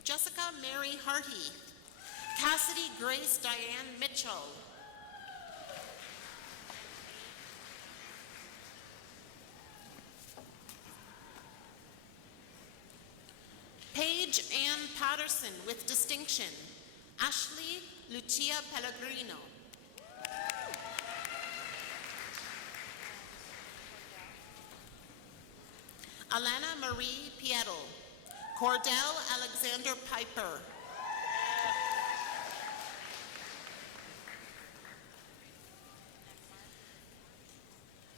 Jessica Mary Harty. Cassidy Grace Diane Mitchell. Paige Ann Patterson with distinction. Ashley Lucia Pellegrino. Alana Marie Pietl. Cordell Alexander Piper.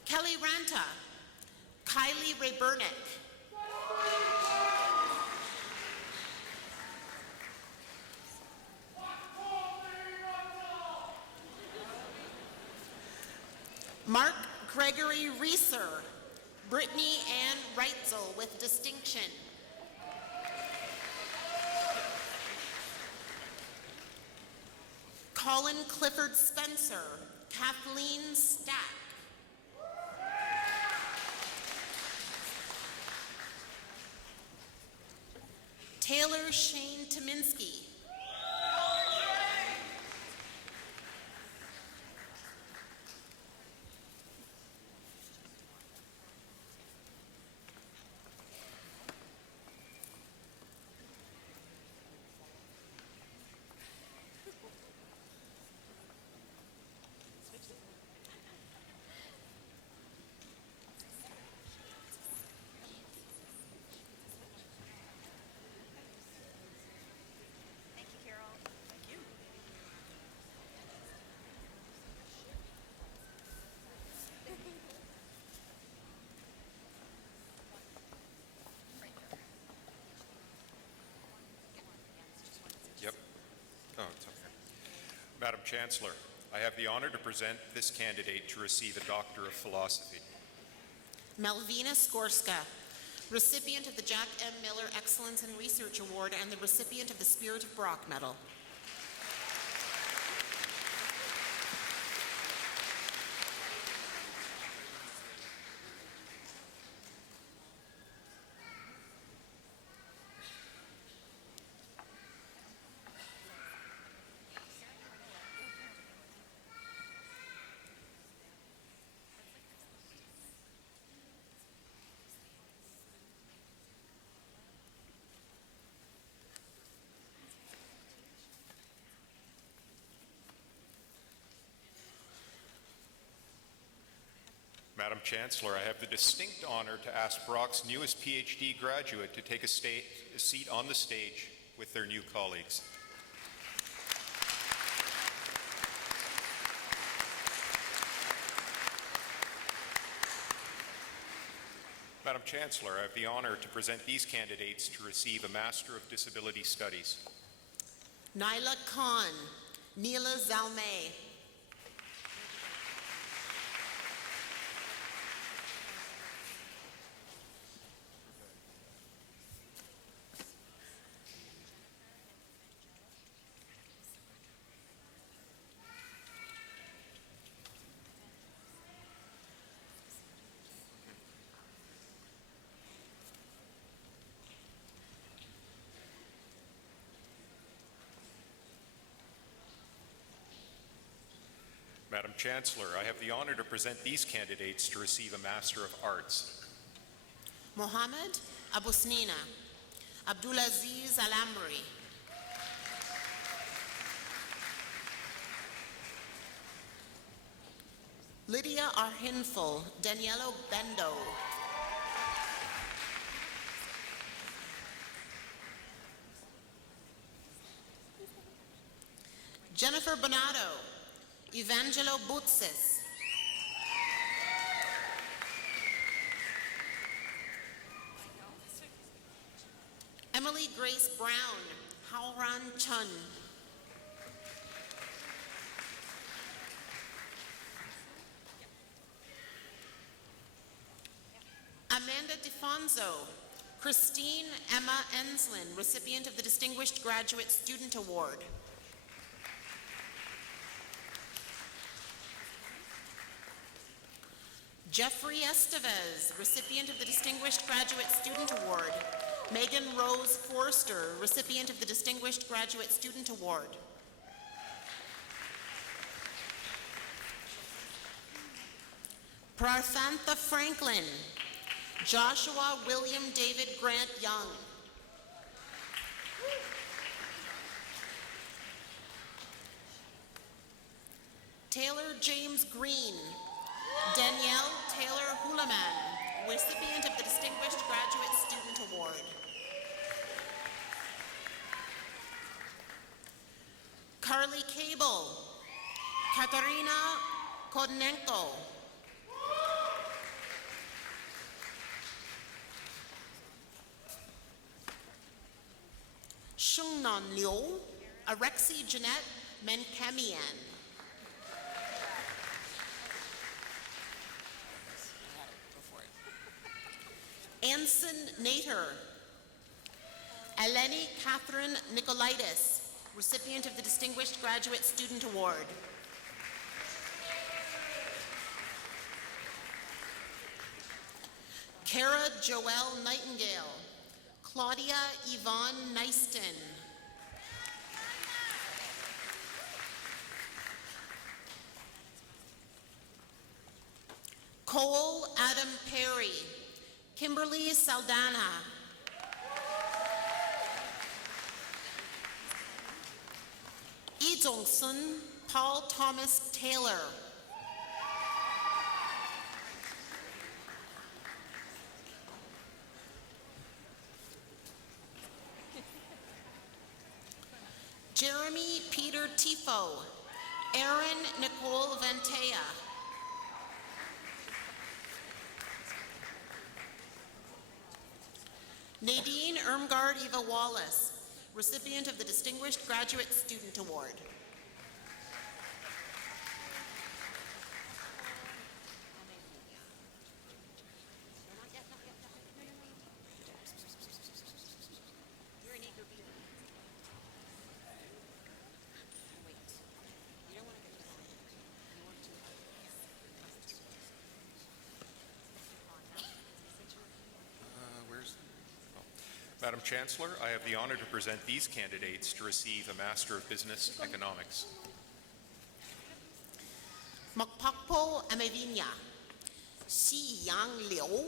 Kelly Ranta. Kylie Rayburnick. Mark Gregory Reeser. Brittany Ann Reitzel with distinction. Colin Clifford Spencer. Kathleen Stack. Taylor Shane Tominski. Yep. Oh, it's okay. Madam Chancellor, I have the honor to present this candidate to receive a Doctor of Philosophy. Melvina Skorska, recipient of the Jack M. Miller Excellence in Research Award and the recipient of the Spirit of Brock Medal. Madam Chancellor, I have the distinct honor to ask Brock's newest PhD graduate to take a seat on the stage with their new colleagues. Madam Chancellor, I have the honor to present these candidates to receive a Master of Disability Studies. Nyla Khan, Neela Zalmay. Madam Chancellor, I have the honor to present these candidates to receive a Master of Arts. Mohammed Abusnina, Abdulaziz Alamri. Lydia Arhinful, Danielo Bendo. Jennifer Bonato, Evangelo Butsis. Emily Grace Brown, Haoran Chun. Amanda DeFonso, Christine Emma Enslin, recipient of the Distinguished Graduate Student Award. Jeffrey Estevez, recipient of the Distinguished Graduate Student Award. Megan Rose Forster, recipient of the Distinguished Graduate Student Award. Prarthantha Franklin, Joshua William David Grant Young. Taylor James Green, Danielle Taylor Hulaman, recipient of the Distinguished Graduate Student Award. Carly Cable, Katarina Kodnenko. Shungnan Liu, Arexi Jeanette Menkamian. Anson Nater, Eleni Catherine Nicolaitis, recipient of the Distinguished Graduate Student Award. Kara Joelle Nightingale, Claudia Yvonne Neiston. Cole Adam Perry, Kimberly Saldana. Yi Zongsun, Paul Thomas Taylor. Jeremy Peter Tifo, Erin Nicole Ventea. Nadine Irmgard Eva Wallace, recipient of the Distinguished Graduate Student Award. Madam Chancellor, I have the honor to present these candidates to receive a Master of Business Economics. Mokpakpo Amevinya, Xi Yang Liu.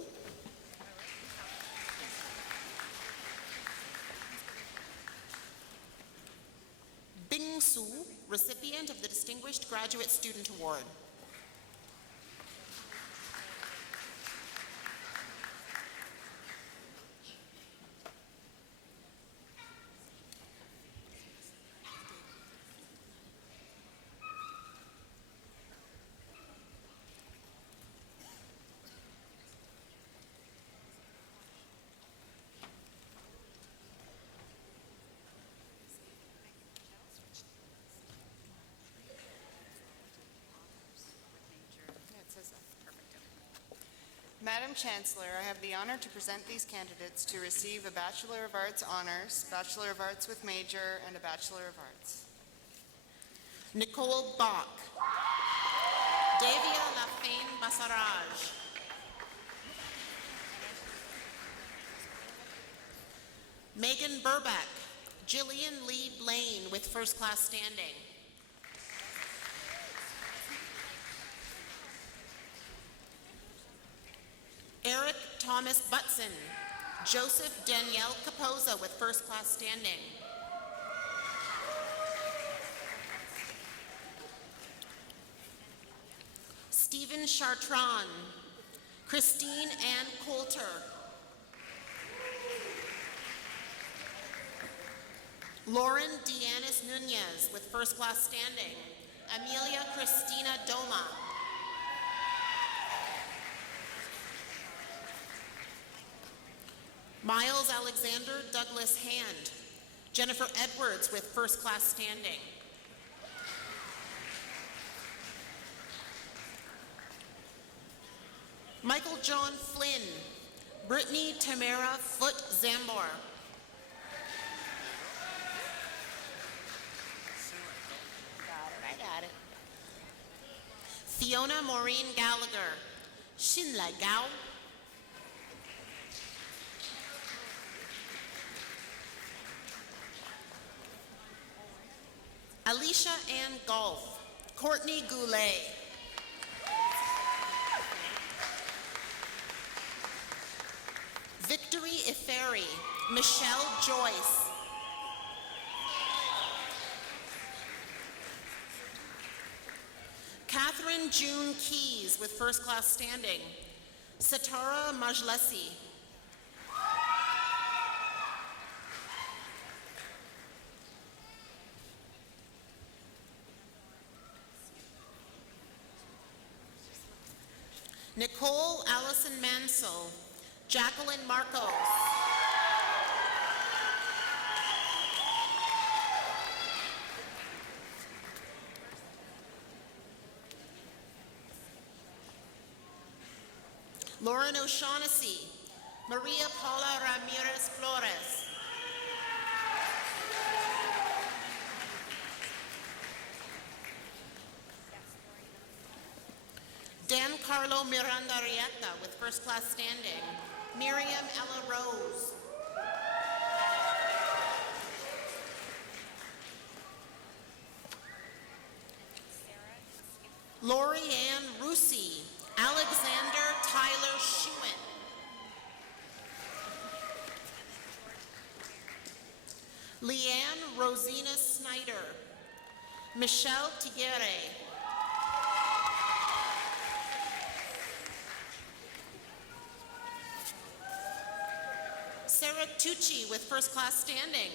Bing Su, recipient of the Distinguished Graduate Student Award. Madam Chancellor, I have the honor to present these candidates to receive a Bachelor of Arts Honors, Bachelor of Arts with Major, and a Bachelor of Arts. Nicole Bach, Davia Lafane Basaraj, Megan Burbeck, Jillian Lee Blaine with first class standing. Eric Thomas Butson, Joseph Danielle Capoza with first class standing. Stephen Chartran, Christine Ann Coulter, Lauren Deannis Nunez with first class standing. Amelia Christina Doma. Miles Alexander Douglas Hand. Jennifer Edwards with first class standing. Michael John Flynn. Brittany Tamara Foot Zambor. I got it. Fiona Maureen Gallagher. Shinla Gao. Alicia Ann Golf. Courtney Goulet. Victory Iferi. Michelle Joyce. Catherine June Keys with first class standing. Satara Majlesi. Nicole Allison Mansell. Jacqueline Marcos. Lauren O'Shaughnessy. Maria Paula Ramirez Flores. Dan Carlo Miranda Rieta with first class standing. Miriam Ella Rose. Lori Ann Rusi. Alexander Tyler Schuin. Leanne Rosina Snyder. Michelle Tigere. Sarah Tucci with first class standing.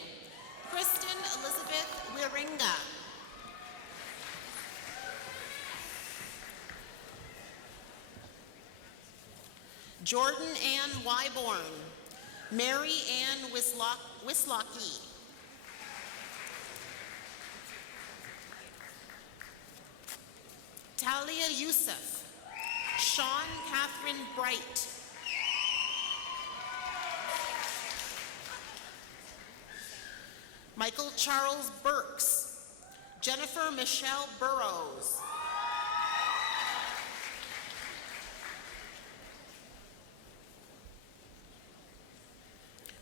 Kristen Elizabeth Wiringa. Jordan Ann Wyborn. Mary Ann Wislocki. Talia Youssef. Sean Catherine Bright. Michael Charles Burks. Jennifer Michelle Burrows.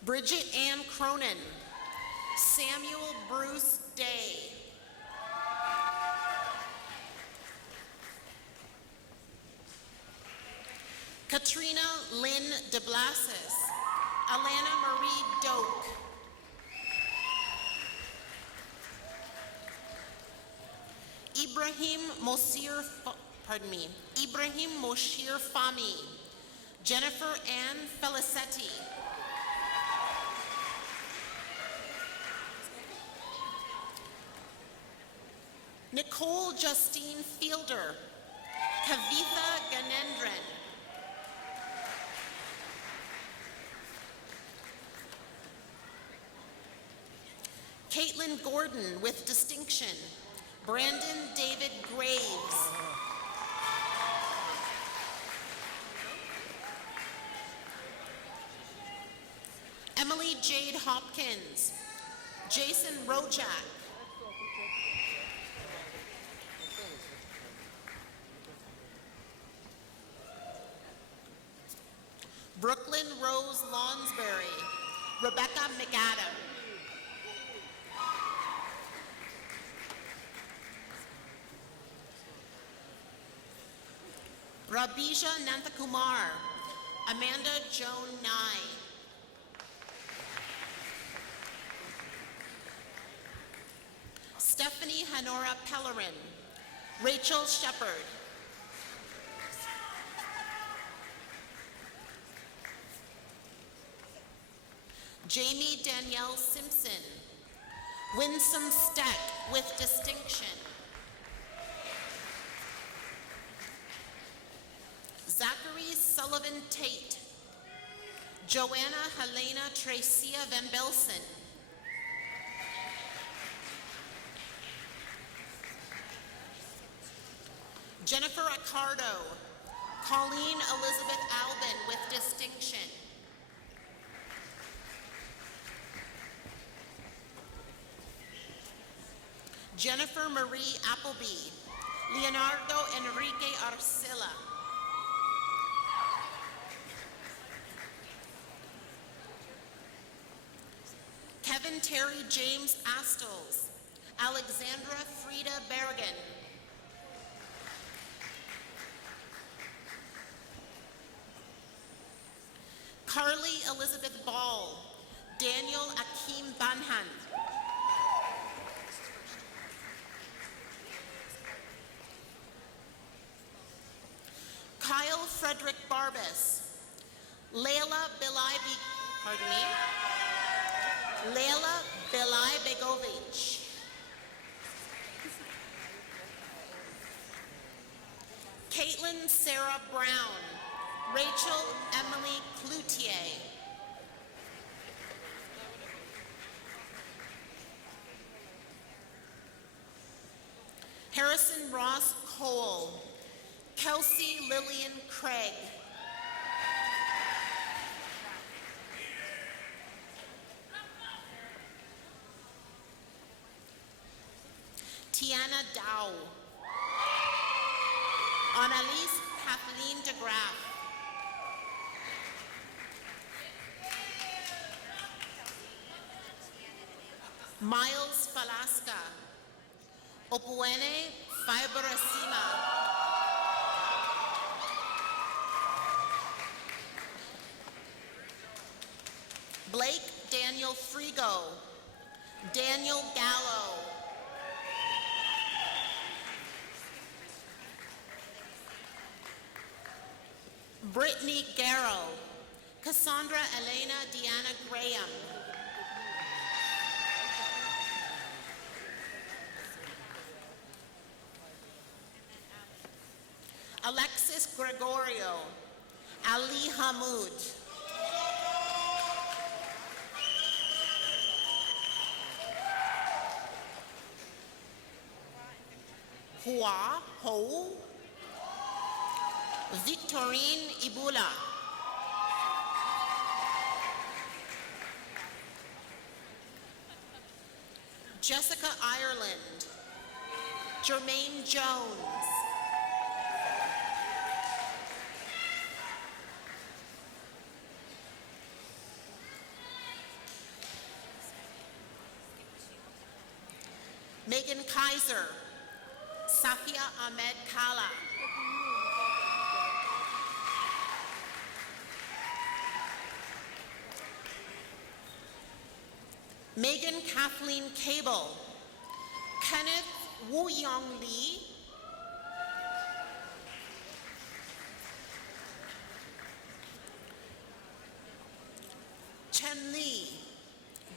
Bridget Ann Cronin. Samuel Bruce Day. Katrina Lynn DeBlasis. Alana Marie Doak. Ibrahim Mosir Fami. Jennifer Ann Felicetti. Nicole Justine Fielder. Kavitha Ganendran. Caitlin Gordon with distinction. Brandon David Graves. Emily Jade Hopkins. Jason Rojak. Brooklyn Rose Lonsberry. Rebecca McAdam. Rabija Nanthakumar. Amanda Joan Nye. Stephanie Honora Pellerin. Rachel Shepard. Jamie Danielle Simpson. Winsome Steck with distinction. Zachary Sullivan Tate. Joanna Helena Tracia Van Belsen. Jennifer Accardo. Colleen Elizabeth Albin with distinction. Jennifer Marie Appleby. Leonardo Enrique Arcila. Kevin Terry James Astles. Alexandra Frida Bergen. Carly Elizabeth Ball. Daniel Akeem Banhan. Kyle Frederick Barbas. Leila Belai Begovic. Caitlin Sarah Brown. Rachel Emily Cloutier. Harrison Ross Cole. Kelsey Lillian Craig. Tiana Dow. Annalise Kathleen DeGraff. Miles Falasca. Opuene Fibrasima. Blake Daniel Frigo. Daniel Gallo. Brittany Garrow. Cassandra Elena Deanna Graham. Alexis Gregorio. Ali Hamoud. Hua Ho. Victorine Ibula. Jessica Ireland. Jermaine Jones. Megan Kaiser. Safia Ahmed Kala. Megan Kathleen Cable. Kenneth Wu Yong Lee. Chen Lee.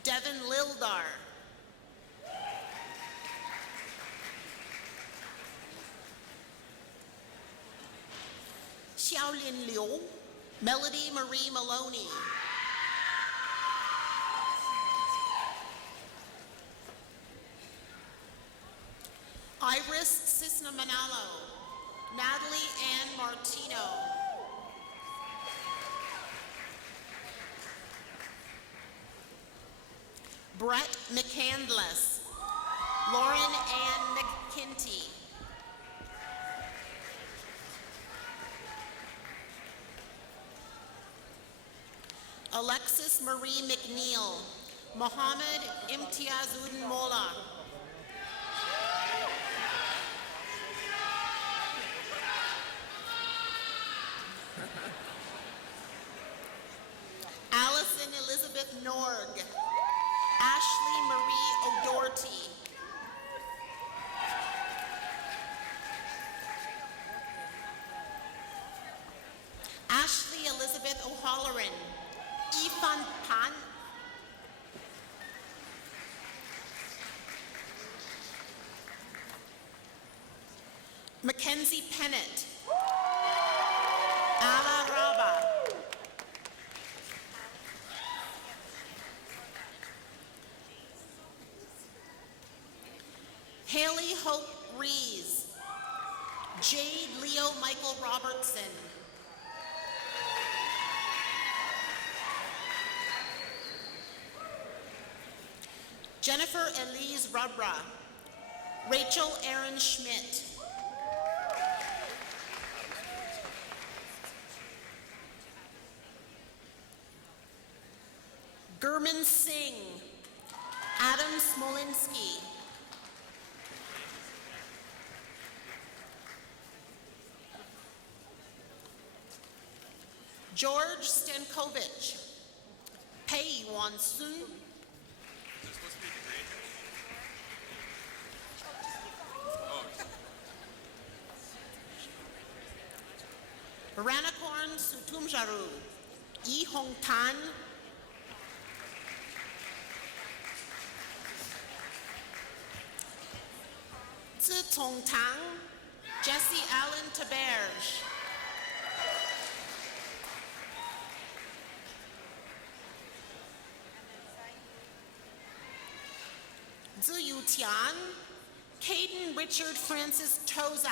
Devin Lildar. Xiaolin Liu. Melody Marie Maloney. Iris Cisna Manalo. Natalie Ann Martino. Brett McCandless. Lauren Ann McKinty. Alexis Marie McNeil. Mohammed Imtiazuddin Mola. Allison Elizabeth Norg. Ashley Marie O'Doherty. Ashley Elizabeth O'Halloran. Ifan Pan. Mackenzie Pennant. Ala Raba. Haley Hope Rees. Jade Leo Michael Robertson. Jennifer Elise Rubra. Rachel Aaron Schmidt. Gurman Singh. Adam Smolinski. George Stankovich. Pei Wansu. Ranakorn Sutumjaru. Yi Hong Tan. Tzu Tong Tang. Jesse Allen Taberge. Zhu Yu Tian. Caden Richard Francis Tozak.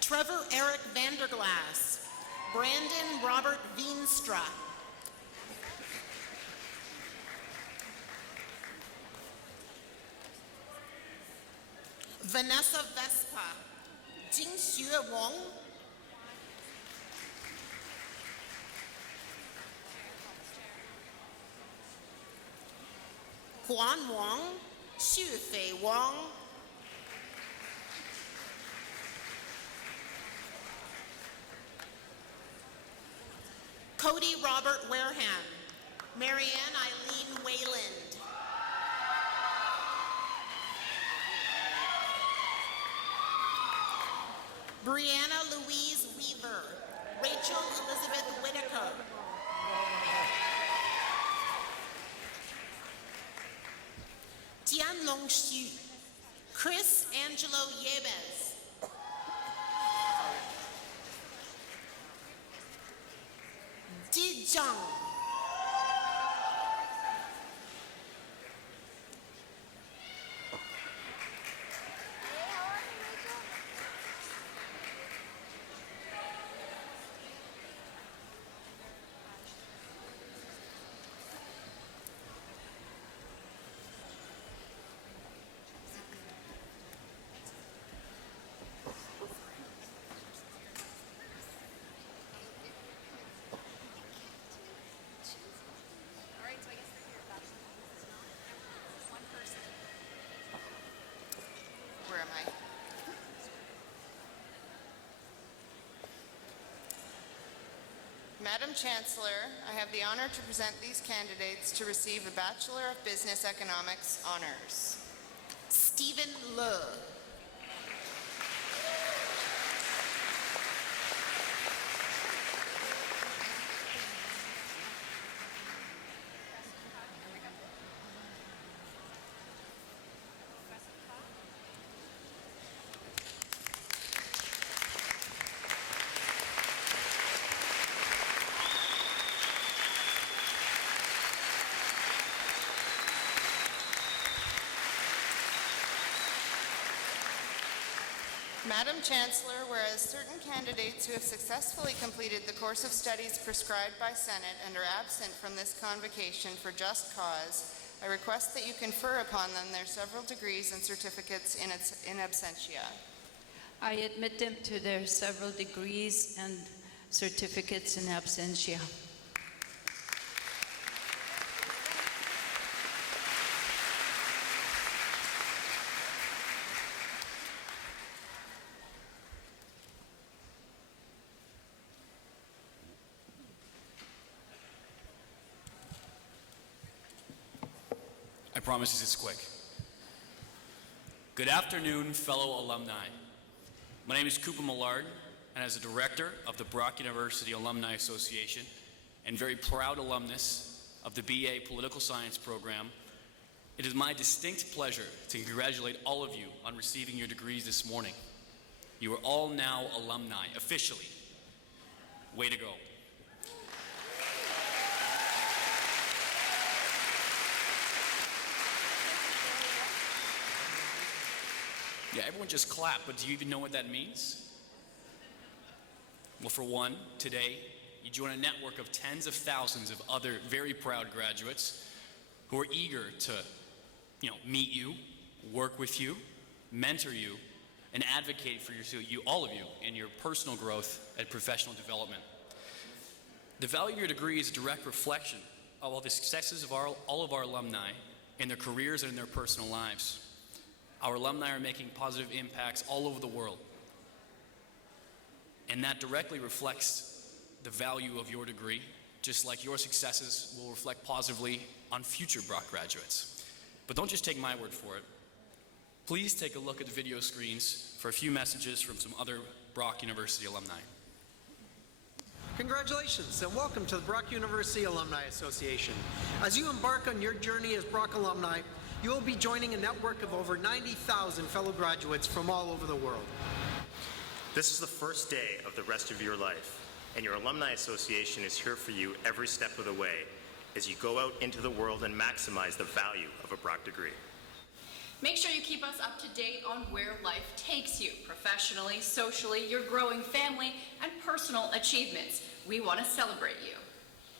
Trevor Eric Vanderglass. Brandon Robert Veenstra. Vanessa Vespa. Jingxue Wong. Huan Wang. Xufei Wang. Cody Robert Wareham. Marianne Eileen Wayland. Brianna Louise Weaver. Rachel Elizabeth Whitaker. Tianlong Xu. Chris Angelo Yebes. Ji Zhang. Where am I? Madam Chancellor, I have the honor to present these candidates to receive a Bachelor of Business Economics honors. Stephen Le. Madam Chancellor, whereas certain candidates who have successfully completed the course of studies prescribed by Senate and are absent from this convocation for just cause, I request that you confer upon them their several degrees and certificates in absentia. I admit them to their several degrees and certificates in absentia. I promise this is quick. Good afternoon, fellow alumni. My name is Cooper Millard, and as a director of the Brock University Alumni Association and very proud alumnus of the BA Political Science program, it is my distinct pleasure to congratulate all of you on receiving your degrees this morning. You are all now alumni, officially. Way to go. Yeah, everyone just clapped, but do you even know what that means? Well, for one, today, you join a network of tens of thousands of other very proud graduates who are eager to, meet you, work with you, mentor you, and advocate for all of you, in your personal growth and professional development. The value of your degree is a direct reflection of all the successes of all of our alumni in their careers and in their personal lives. Our alumni are making positive impacts all over the world. And that directly reflects the value of your degree, just like your successes will reflect positively on future Brock graduates. But don't just take my word for it. Please take a look at the video screens for a few messages from some other Brock University alumni. Congratulations and welcome to the Brock University Alumni Association. As you embark on your journey as Brock alumni, you will be joining a network of over 90,000 fellow graduates from all over the world. This is the first day of the rest of your life, and your Alumni Association is here for you every step of the way as you go out into the world and maximize the value of a Brock degree. Make sure you keep us up to date on where life takes you, professionally, socially, your growing family, and personal achievements. We want to celebrate you.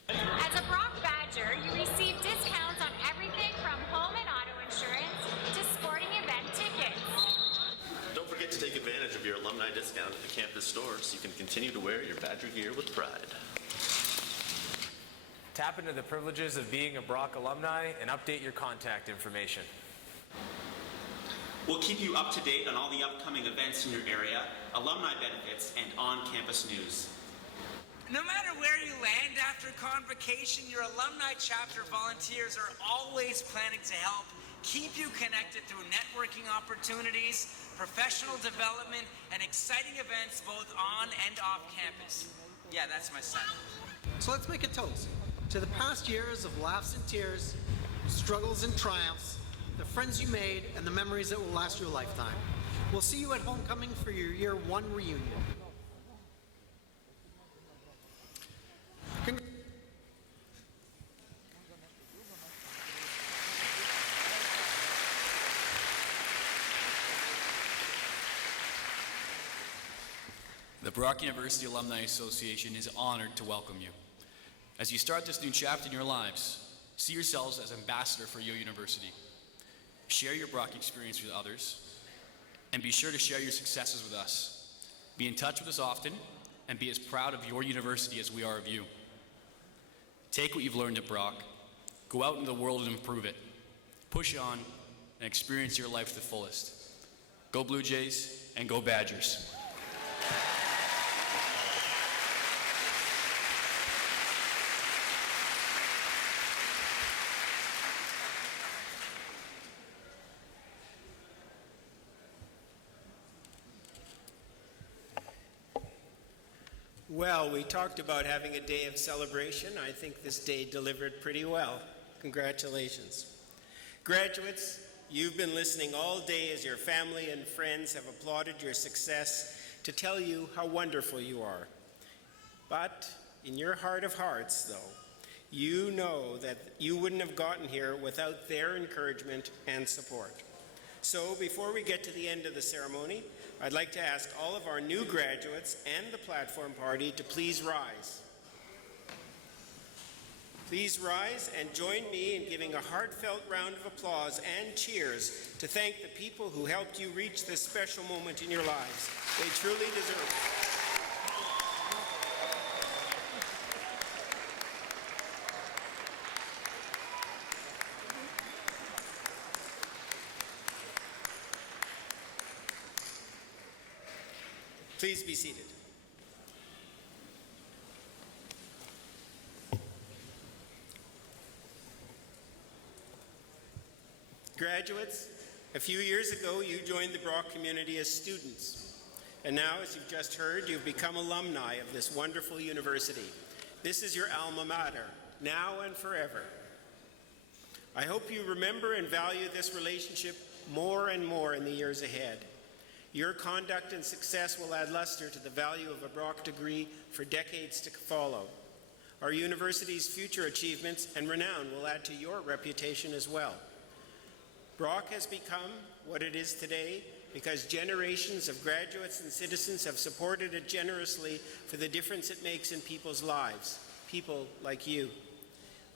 As a Brock Badger, you receive discounts on everything from home and auto insurance to sporting event tickets. Don't forget to take advantage of your alumni discount at the campus store so you can continue to wear your Badger gear with pride. Tap into the privileges of being a Brock alumni and update your contact information. We'll keep you up to date on all the upcoming events in your area, alumni benefits, and on-campus news. No matter where you land after Convocation, your alumni chapter volunteers are always planning to help keep you connected through networking opportunities, professional development, and exciting events both on and off campus. Yeah, that's my son. So let's make a toast to the past years of laughs and tears, struggles and triumphs, the friends you made, and the memories that will last you a lifetime. We'll see you at homecoming for your Year 1 reunion. The Brock University Alumni Association is honored to welcome you. As you start this new chapter in your lives, see yourselves as ambassador for your university. Share your Brock experience with others, and be sure to share your successes with us. Be in touch with us often, and be as proud of your university as we are of you. Take what you've learned at Brock, go out into the world and improve it. Push on and experience your life to the fullest. Go Blue Jays, and go Badgers. Well, we talked about having a day of celebration. I think this day delivered pretty well. Congratulations. Graduates, you've been listening all day as your family and friends have applauded your success to tell you how wonderful you are. But in your heart of hearts, though, you know that you wouldn't have gotten here without their encouragement and support. So before we get to the end of the ceremony, I'd like to ask all of our new graduates and the platform party to please rise. Please rise and join me in giving a heartfelt round of applause and cheers to thank the people who helped you reach this special moment in your lives. They truly deserve it. Please be seated. Graduates, a few years ago you joined the Brock community as students. And now, as you've just heard, you've become alumni of this wonderful university. This is your alma mater, now and forever. I hope you remember and value this relationship more and more in the years ahead. Your conduct and success will add luster to the value of a Brock degree for decades to follow. Our university's future achievements and renown will add to your reputation as well. Brock has become what it is today because generations of graduates and citizens have supported it generously for the difference it makes in people's lives, people like you.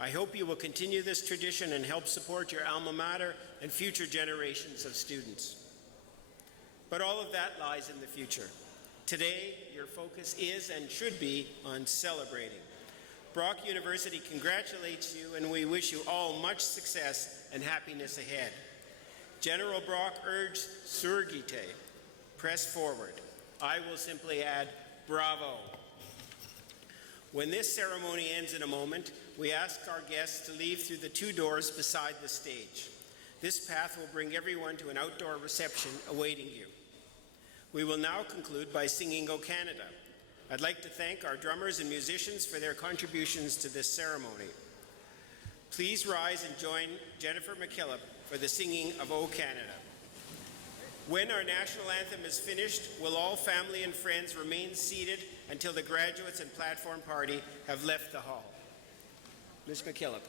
I hope you will continue this tradition and help support your alma mater and future generations of students. But all of that lies in the future. Today, your focus is and should be on celebrating. Brock University congratulates you, and we wish you all much success and happiness ahead. General Brock urged surgite, press forward. I will simply add, bravo. When this ceremony ends in a moment, we ask our guests to leave through the 2 doors beside the stage. This path will bring everyone to an outdoor reception awaiting you. We will now conclude by singing O Canada. I'd like to thank our drummers and musicians for their contributions to this ceremony. Please rise and join Jennifer McKillop for the singing of O Canada. When our national anthem is finished, will all family and friends remain seated until the graduates and platform party have left the hall. Ms. McKillop.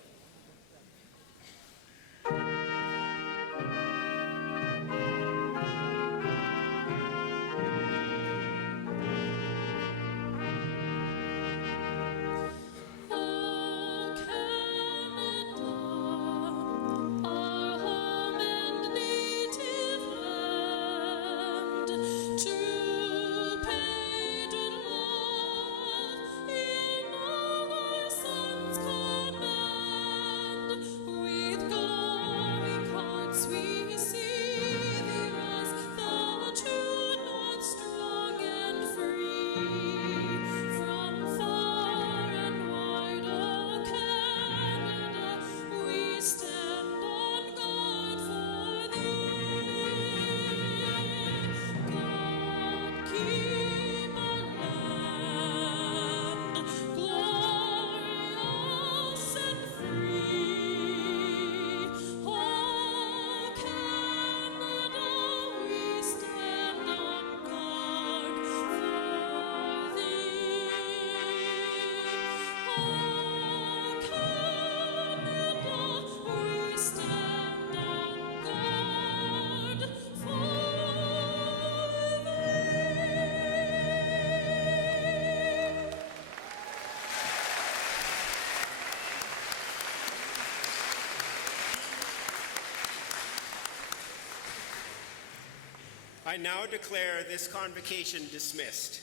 I now declare this convocation dismissed.